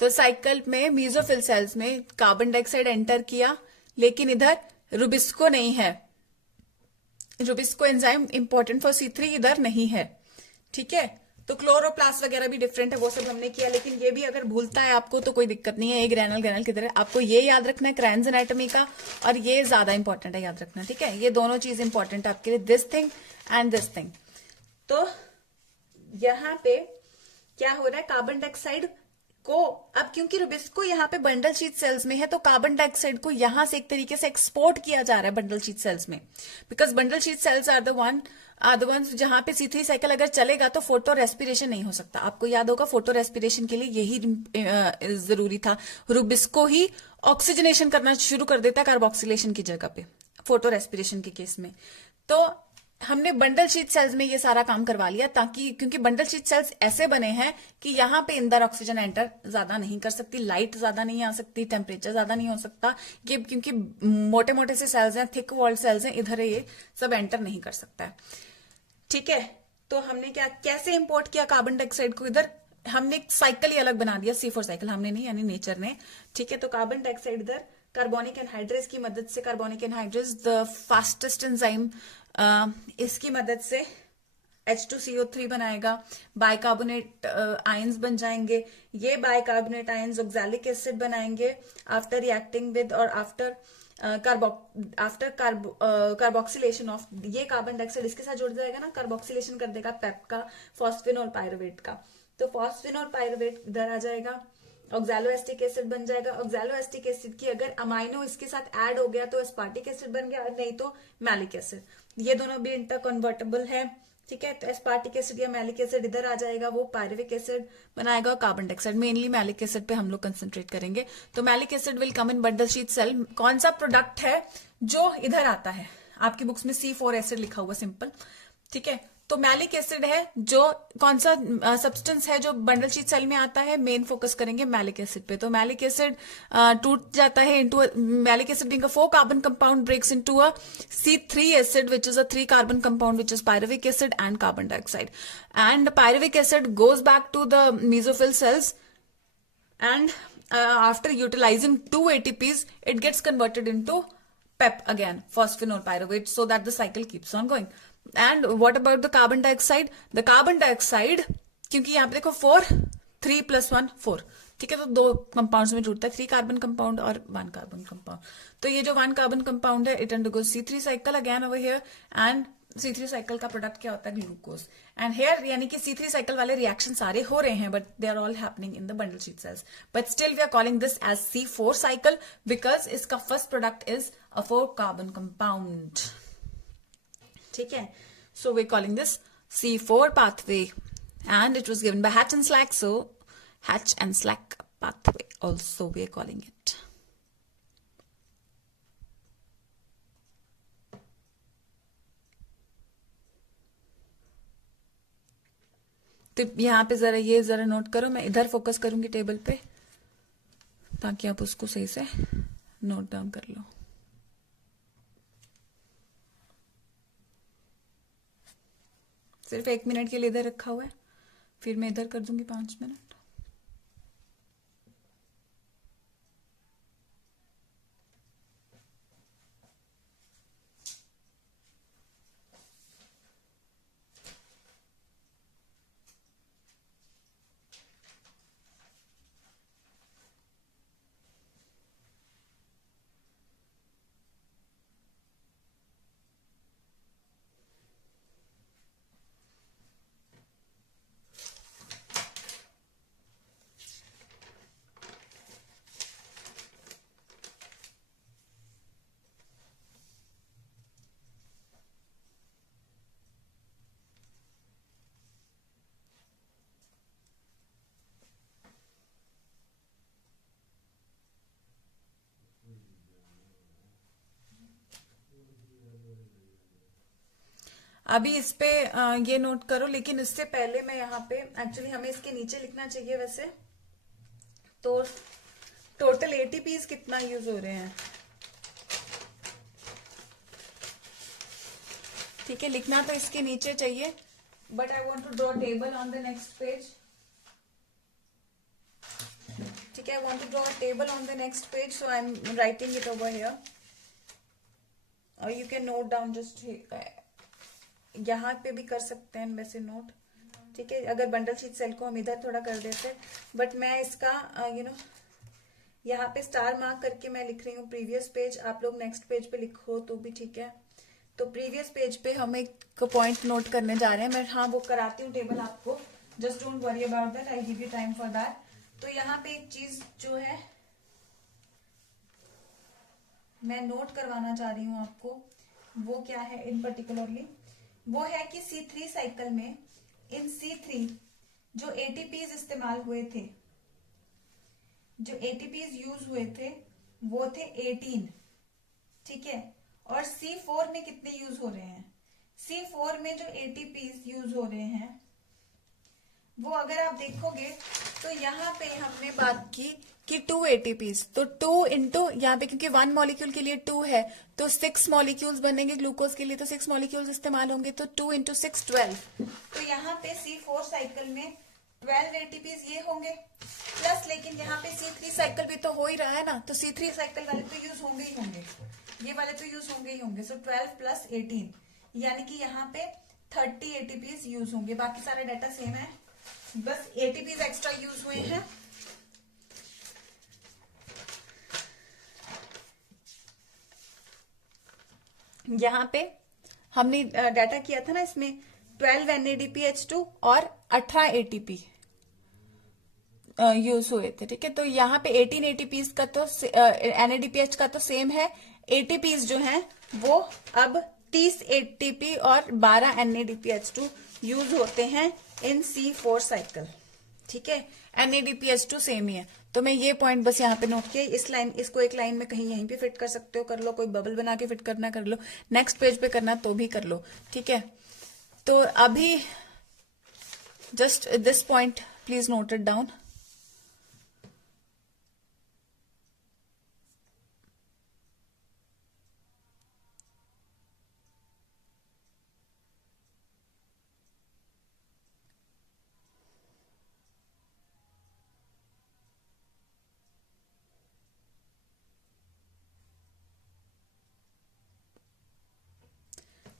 तो साइकिल में मीजोफिल सेल्स में कार्बन डाइऑक्साइड एंटर किया, लेकिन इधर रुबिस्को नहीं है, Rubisco enzyme important for C3 इधर नहीं है, ठीक है। तो क्लोरोप्लास्ट वगैरह भी डिफरेंट है, वो सब हमने किया, लेकिन ये भी अगर भूलता है आपको तो कोई दिक्कत नहीं है, ये ग्रैनल ग्रैनल की तरह आपको ये याद रखना है क्रैन्स एनाटॉमी का, और ये ज्यादा इंपॉर्टेंट है याद रखना, ठीक है। ये दोनों चीज इंपॉर्टेंट है आपके लिए, this thing and this thing. तो यहां पे क्या हो रहा है, कार्बन डाइऑक्साइड को अब क्योंकि रुबिस्को यहाँ पे बंडल शीट सेल्स में है, तो कार्बन डाइऑक्साइड को यहां से एक तरीके से एक्सपोर्ट किया जा रहा है बंडल शीट सेल्स में, because bundle sheet cells are the ones जहां पे C3 साइकिल अगर चलेगा तो फोटो रेस्पिरेशन नहीं हो सकता। आपको याद होगा फोटो रेस्पिरेशन के लिए यही जरूरी था, रुबिस्को ही ऑक्सीजनेशन करना शुरू कर देता है कार्बोक्सिलेशन की जगह पे फोटो रेस्पिरेशन के केस में। तो हमने बंडल शीट सेल्स में ये सारा काम करवा लिया, ताकि क्योंकि बंडल शीट सेल्स ऐसे बने हैं कि यहाँ पे अंदर ऑक्सीजन एंटर ज्यादा नहीं कर सकती, लाइट ज्यादा नहीं आ सकती, टेम्परेचर ज्यादा नहीं हो सकता, ये क्योंकि मोटे मोटे से सेल्स हैं, थिक वॉल्ड सेल्स हैं, इधर ये सब एंटर नहीं कर सकता है, ठीक है। तो हमने क्या कैसे इंपोर्ट किया कार्बन डाइऑक्साइड को, इधर हमने एक साइकिल ही अलग बना दिया, C4 साइकिल हमने नहीं, यानी नेचर ने, ठीक है। तो कार्बन डाइऑक्साइड इधर कार्बोनिक एनहाइड्रेज की मदद से, carbonic anhydrase the fastest enzyme, इसकी मदद से H2CO3 बनाएगा, बाइकार्बोनेट आयंस बन जाएंगे, ये बाइकार्बोनेट आयंस ऑक्सैलिक एसिड बनाएंगे आफ्टर रिएक्टिंग विद और आफ्टर कार्बोक्सिलेशन ऑफ, ये कार्बन डाइऑक्साइड इसके साथ जुड़ जाएगा ना, कार्बोक्सिलेशन कर देगा पेप का, फॉस्फेनॉल पायरुवेट का, तो फॉस्फेनॉल पायरुवेट इधर आ जाएगा, ऑक्सैलोएस्टिक एसिड बन जाएगा। ऑक्सैलोएस्टिक एसिड की अगर अमाइनो इसके साथ ऐड हो गया तो एस्पार्टिक एसिड बन गया, नहीं तो मैलिक एसिड, ये दोनों भी इंटर कन्वर्टेबल है, ठीक है। तो एस्पार्टिक एसिड या मैलिक एसिड इधर आ जाएगा, वो पायरुविक एसिड बनाएगा, carbon dioxide, mainly malic acid पे हम लोग कंसंट्रेट करेंगे। तो malic acid will come in bundle sheath cell. कौन सा प्रोडक्ट है जो इधर आता है, आपकी बुक्स में C4 एसिड लिखा हुआ सिंपल, ठीक है। तो मैलिक एसिड है जो, कौन सा सब्सटेंस है जो बंडल शीट सेल में आता है, मेन फोकस करेंगे मैलिक एसिड पे। तो मैलिक एसिड टूट जाता है into, malic acid being a 4 carbon compound breaks into a C3 acid which is a 3 carbon compound which is pyruvic acid and carbon dioxide, and pyruvic acid goes back to the mesophyll cells and after utilizing 2 ATPs it gets converted into PEP again, phosphenol pyruvate, so that the cycle keeps on going. And what about the carbon dioxide? The carbon dioxide, क्योंकि यहाँ पे देखो 4 3 + 1 4, ठीक है। तो 2 compounds में जुड़ता है, 3 कार्बन कंपाउंड और 1 कार्बन कंपाउंड। तो ये जो 1 कार्बन कंपाउंड है it undergoes C3 cycle again over here, and C3 cycle का प्रोडक्ट क्या होता है, ग्लूकोज। एंड हेयर यानी कि C3 साइकिल वाले रिएक्शन सारे हो रहे हैं, but they are all happening in the bundle sheet cells, but still we are calling this as C4 cycle because इसका first product is a 4 carbon compound, ठीक है। So we're calling this C4 pathway, and it was given by Hatch and Slack, so Hatch and Slack pathway also we're calling it. तो यहाँ पे जरा note करो, मैं इधर फोकस करूंगी टेबल पे ताकि आप उसको सही से नोट डाउन कर लो। सिर्फ 1 मिनट के लिए इधर रखा हुआ है, फिर मैं इधर कर दूंगी 5 मिनट। अभी इस पे ये नोट करो, लेकिन इससे पहले मैं यहाँ पे एक्चुअली हमें इसके नीचे लिखना चाहिए वैसे तो टोटल एटीपीज कितना यूज हो रहे हैं। ठीक है, लिखना तो इसके नीचे चाहिए, but I want to draw table on the next page. ठीक है, I want to draw table on the next page, so I am writing it over here और you can note down just यहाँ पे भी कर सकते हैं वैसे नोट। ठीक है, अगर बंडल शीट सेल को हम इधर थोड़ा कर देते, बट मैं इसका यहाँ पे स्टार मार्क करके मैं लिख रही हूँ प्रीवियस पेज। आप लोग नेक्स्ट पेज पे लिखो तो भी ठीक है। तो प्रीवियस पेज पे हम एक पॉइंट नोट करने जा रहे हैं। मैं हाँ वो कराती हूँ टेबल आपको, just don't worry about that, I give you time for that. तो यहाँ पे एक चीज जो है मैं नोट करवाना चाह रही हूँ आपको, वो क्या है इन पर्टिकुलरली, वो है कि C3 साइकिल में इन C3 जो एटीपीज इस्तेमाल हुए थे, जो एटीपीज यूज हुए थे वो थे 18। ठीक है, और C4 में कितने यूज हो रहे हैं, C4 में जो एटीपीज यूज हो रहे हैं वो अगर आप देखोगे तो यहाँ पे हमने बात की कि 2 एटीपीज, तो 2 इंटू यहाँ पे क्योंकि 1 मॉलिक्यूल के लिए 2 है तो 6 मॉलिक्यूल्स बनेंगे ग्लूकोज के लिए, तो 6 मॉलिक्यूल्स इस्तेमाल होंगे, तो 2 इंटू 6 12। तो यहाँ पे C4 साइकिल में 12 एटीपीज ये होंगे प्लस, लेकिन यहाँ पे C3 साइकिल भी तो हो ही रहा है ना, तो C3 साइकिल वाले तो यूज होंगे ही होंगे, ये वाले तो यूज होंगे ही होंगे। सो 12 प्लस 18 यानी कि यहाँ पे 30 एटीपीज यूज होंगे। बाकी सारे डाटा सेम है, बस एटीपीज एक्स्ट्रा यूज हुए हैं। यहाँ पे हमने डाटा किया था ना, इसमें 12 NADPH2 और 18 ATP यूज हुए थे। ठीक है, तो यहाँ पे 18 एटीपीज का तो NADPH का तो सेम है, एटीपीज जो हैं वो अब 30 एटीपी और 12 NADPH2 यूज होते हैं इन C4 साइकिल। ठीक है, NADPH2 सेम ही है, तो मैं ये पॉइंट बस यहाँ पे नोट किया। इस लाइन, इसको एक लाइन में कहीं यहीं पे फिट कर सकते हो, कर लो, कोई बबल बना के फिट करना कर लो, नेक्स्ट पेज पे करना तो भी कर लो। ठीक है, तो अभी just this point please note it down.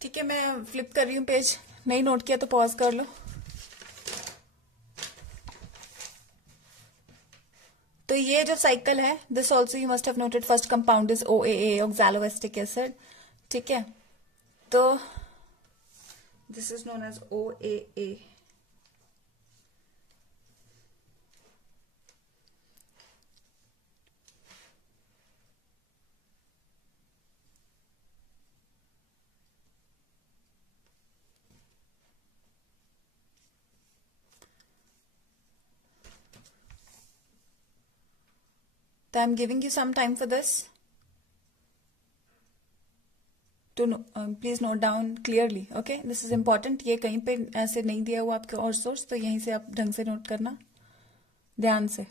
ठीक है, मैं फ्लिप कर रही हूँ पेज, नहीं नोट किया तो पॉज कर लो। तो ये जो साइकिल है, this also you must have noted, first compound is OAA oxaloacetic acid. ठीक है, तो this is known as OAA। So I'm giving you some time for this to please note down clearly. Okay, this is important. ये कहीं पे ऐसे नहीं दिया हुआ आपके और सोर्स, तो यहीं से आप ढंग से नोट करना ध्यान से।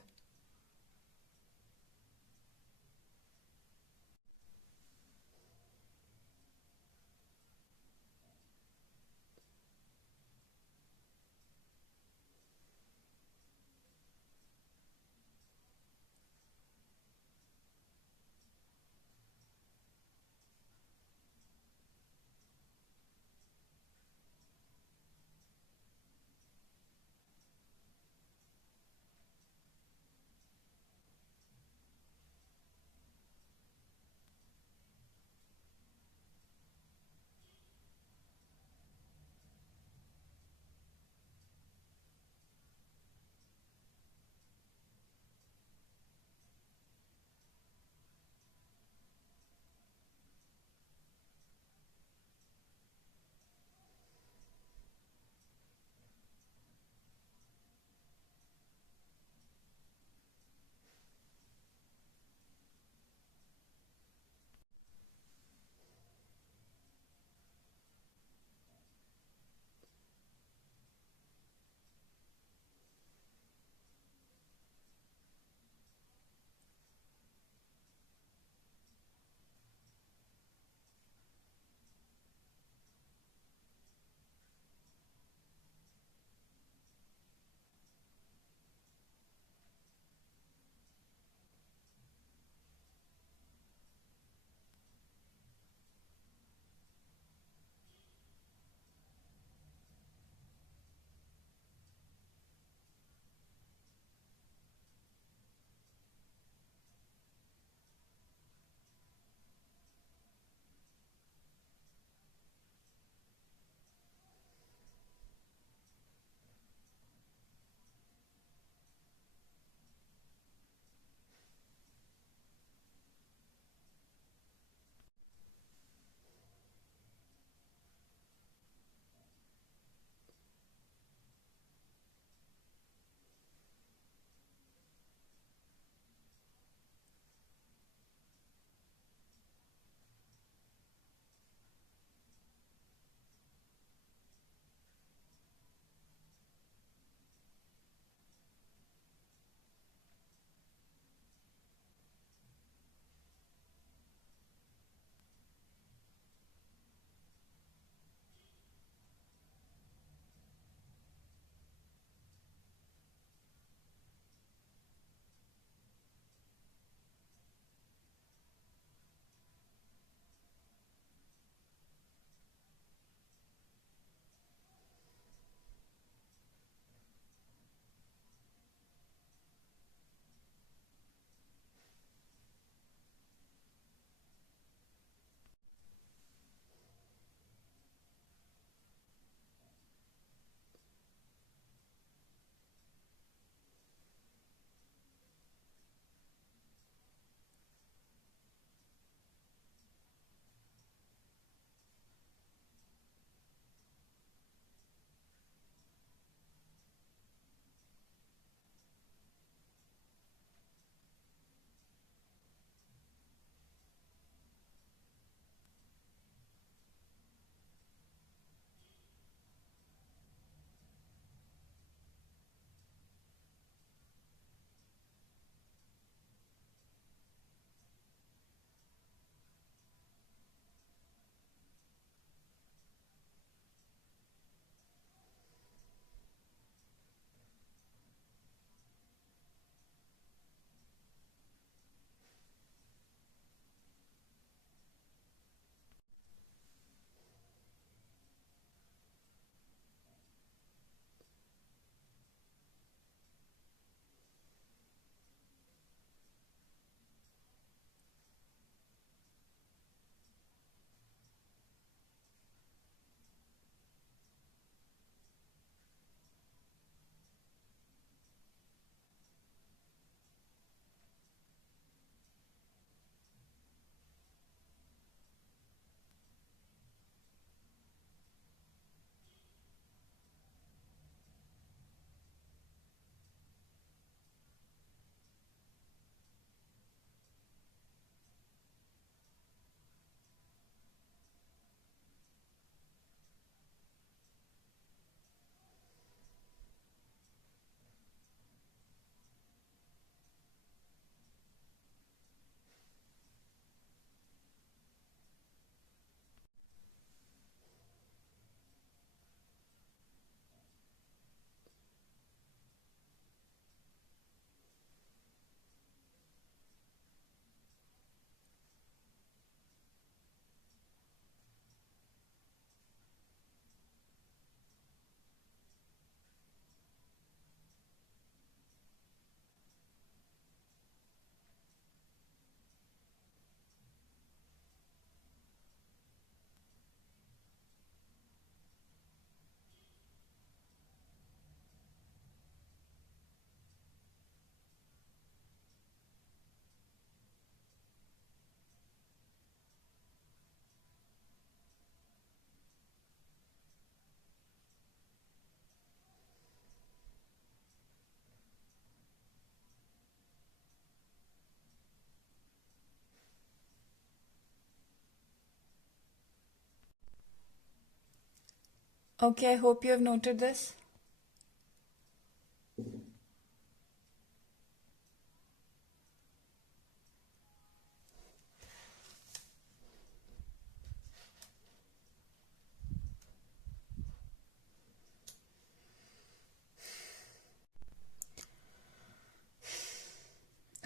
Okay, I hope you have noted this.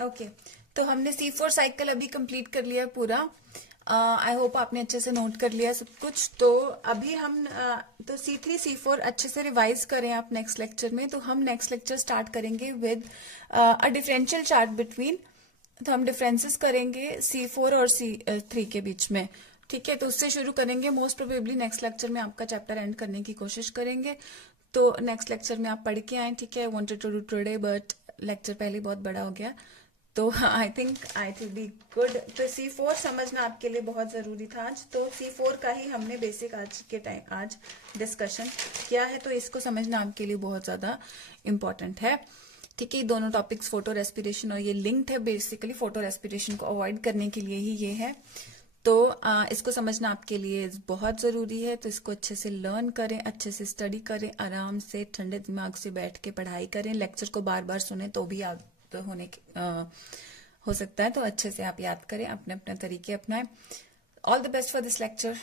Okay तो हमने C4 साइकिल अभी कंप्लीट कर लिया पूरा. आई होप आपने अच्छे से नोट कर लिया सब कुछ. तो अभी हम तो C3 C4 अच्छे से रिवाइज करें आप नेक्स्ट लेक्चर में. तो हम नेक्स्ट लेक्चर स्टार्ट करेंगे with a differential chart between. तो हम डिफरेंसेस करेंगे C4 और C3 के बीच में. ठीक है, तो उससे शुरू करेंगे. मोस्ट प्रोबेबली नेक्स्ट लेक्चर में आपका चैप्टर एंड करने की कोशिश करेंगे. तो नेक्स्ट लेक्चर में आप पढ़ के आए. ठीक है, wanted to do today but lecture पहले बहुत बड़ा हो गया. तो आई थिंक बी गुड. तो C4 समझना आपके लिए बहुत जरूरी था आज. तो C4 का ही हमने बेसिक आज डिस्कशन किया है. तो इसको समझना आपके लिए बहुत ज्यादा इम्पोर्टेंट है. ठीक है, दोनों टॉपिक्स फोटो रेस्पिरेशन और ये लिंक्ड है. बेसिकली फोटो रेस्पिरेशन को अवॉइड करने के लिए ही ये है. तो इसको समझना आपके लिए बहुत जरूरी है. तो इसको अच्छे से लर्न करें, अच्छे से स्टडी करें, आराम से ठंडे दिमाग से बैठ के पढ़ाई करें. लेक्चर को बार बार सुने तो भी याद हो सकता है. तो अच्छे से आप याद करें, अपने अपने तरीके अपनाएं. All the best for this lecture.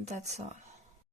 That's all.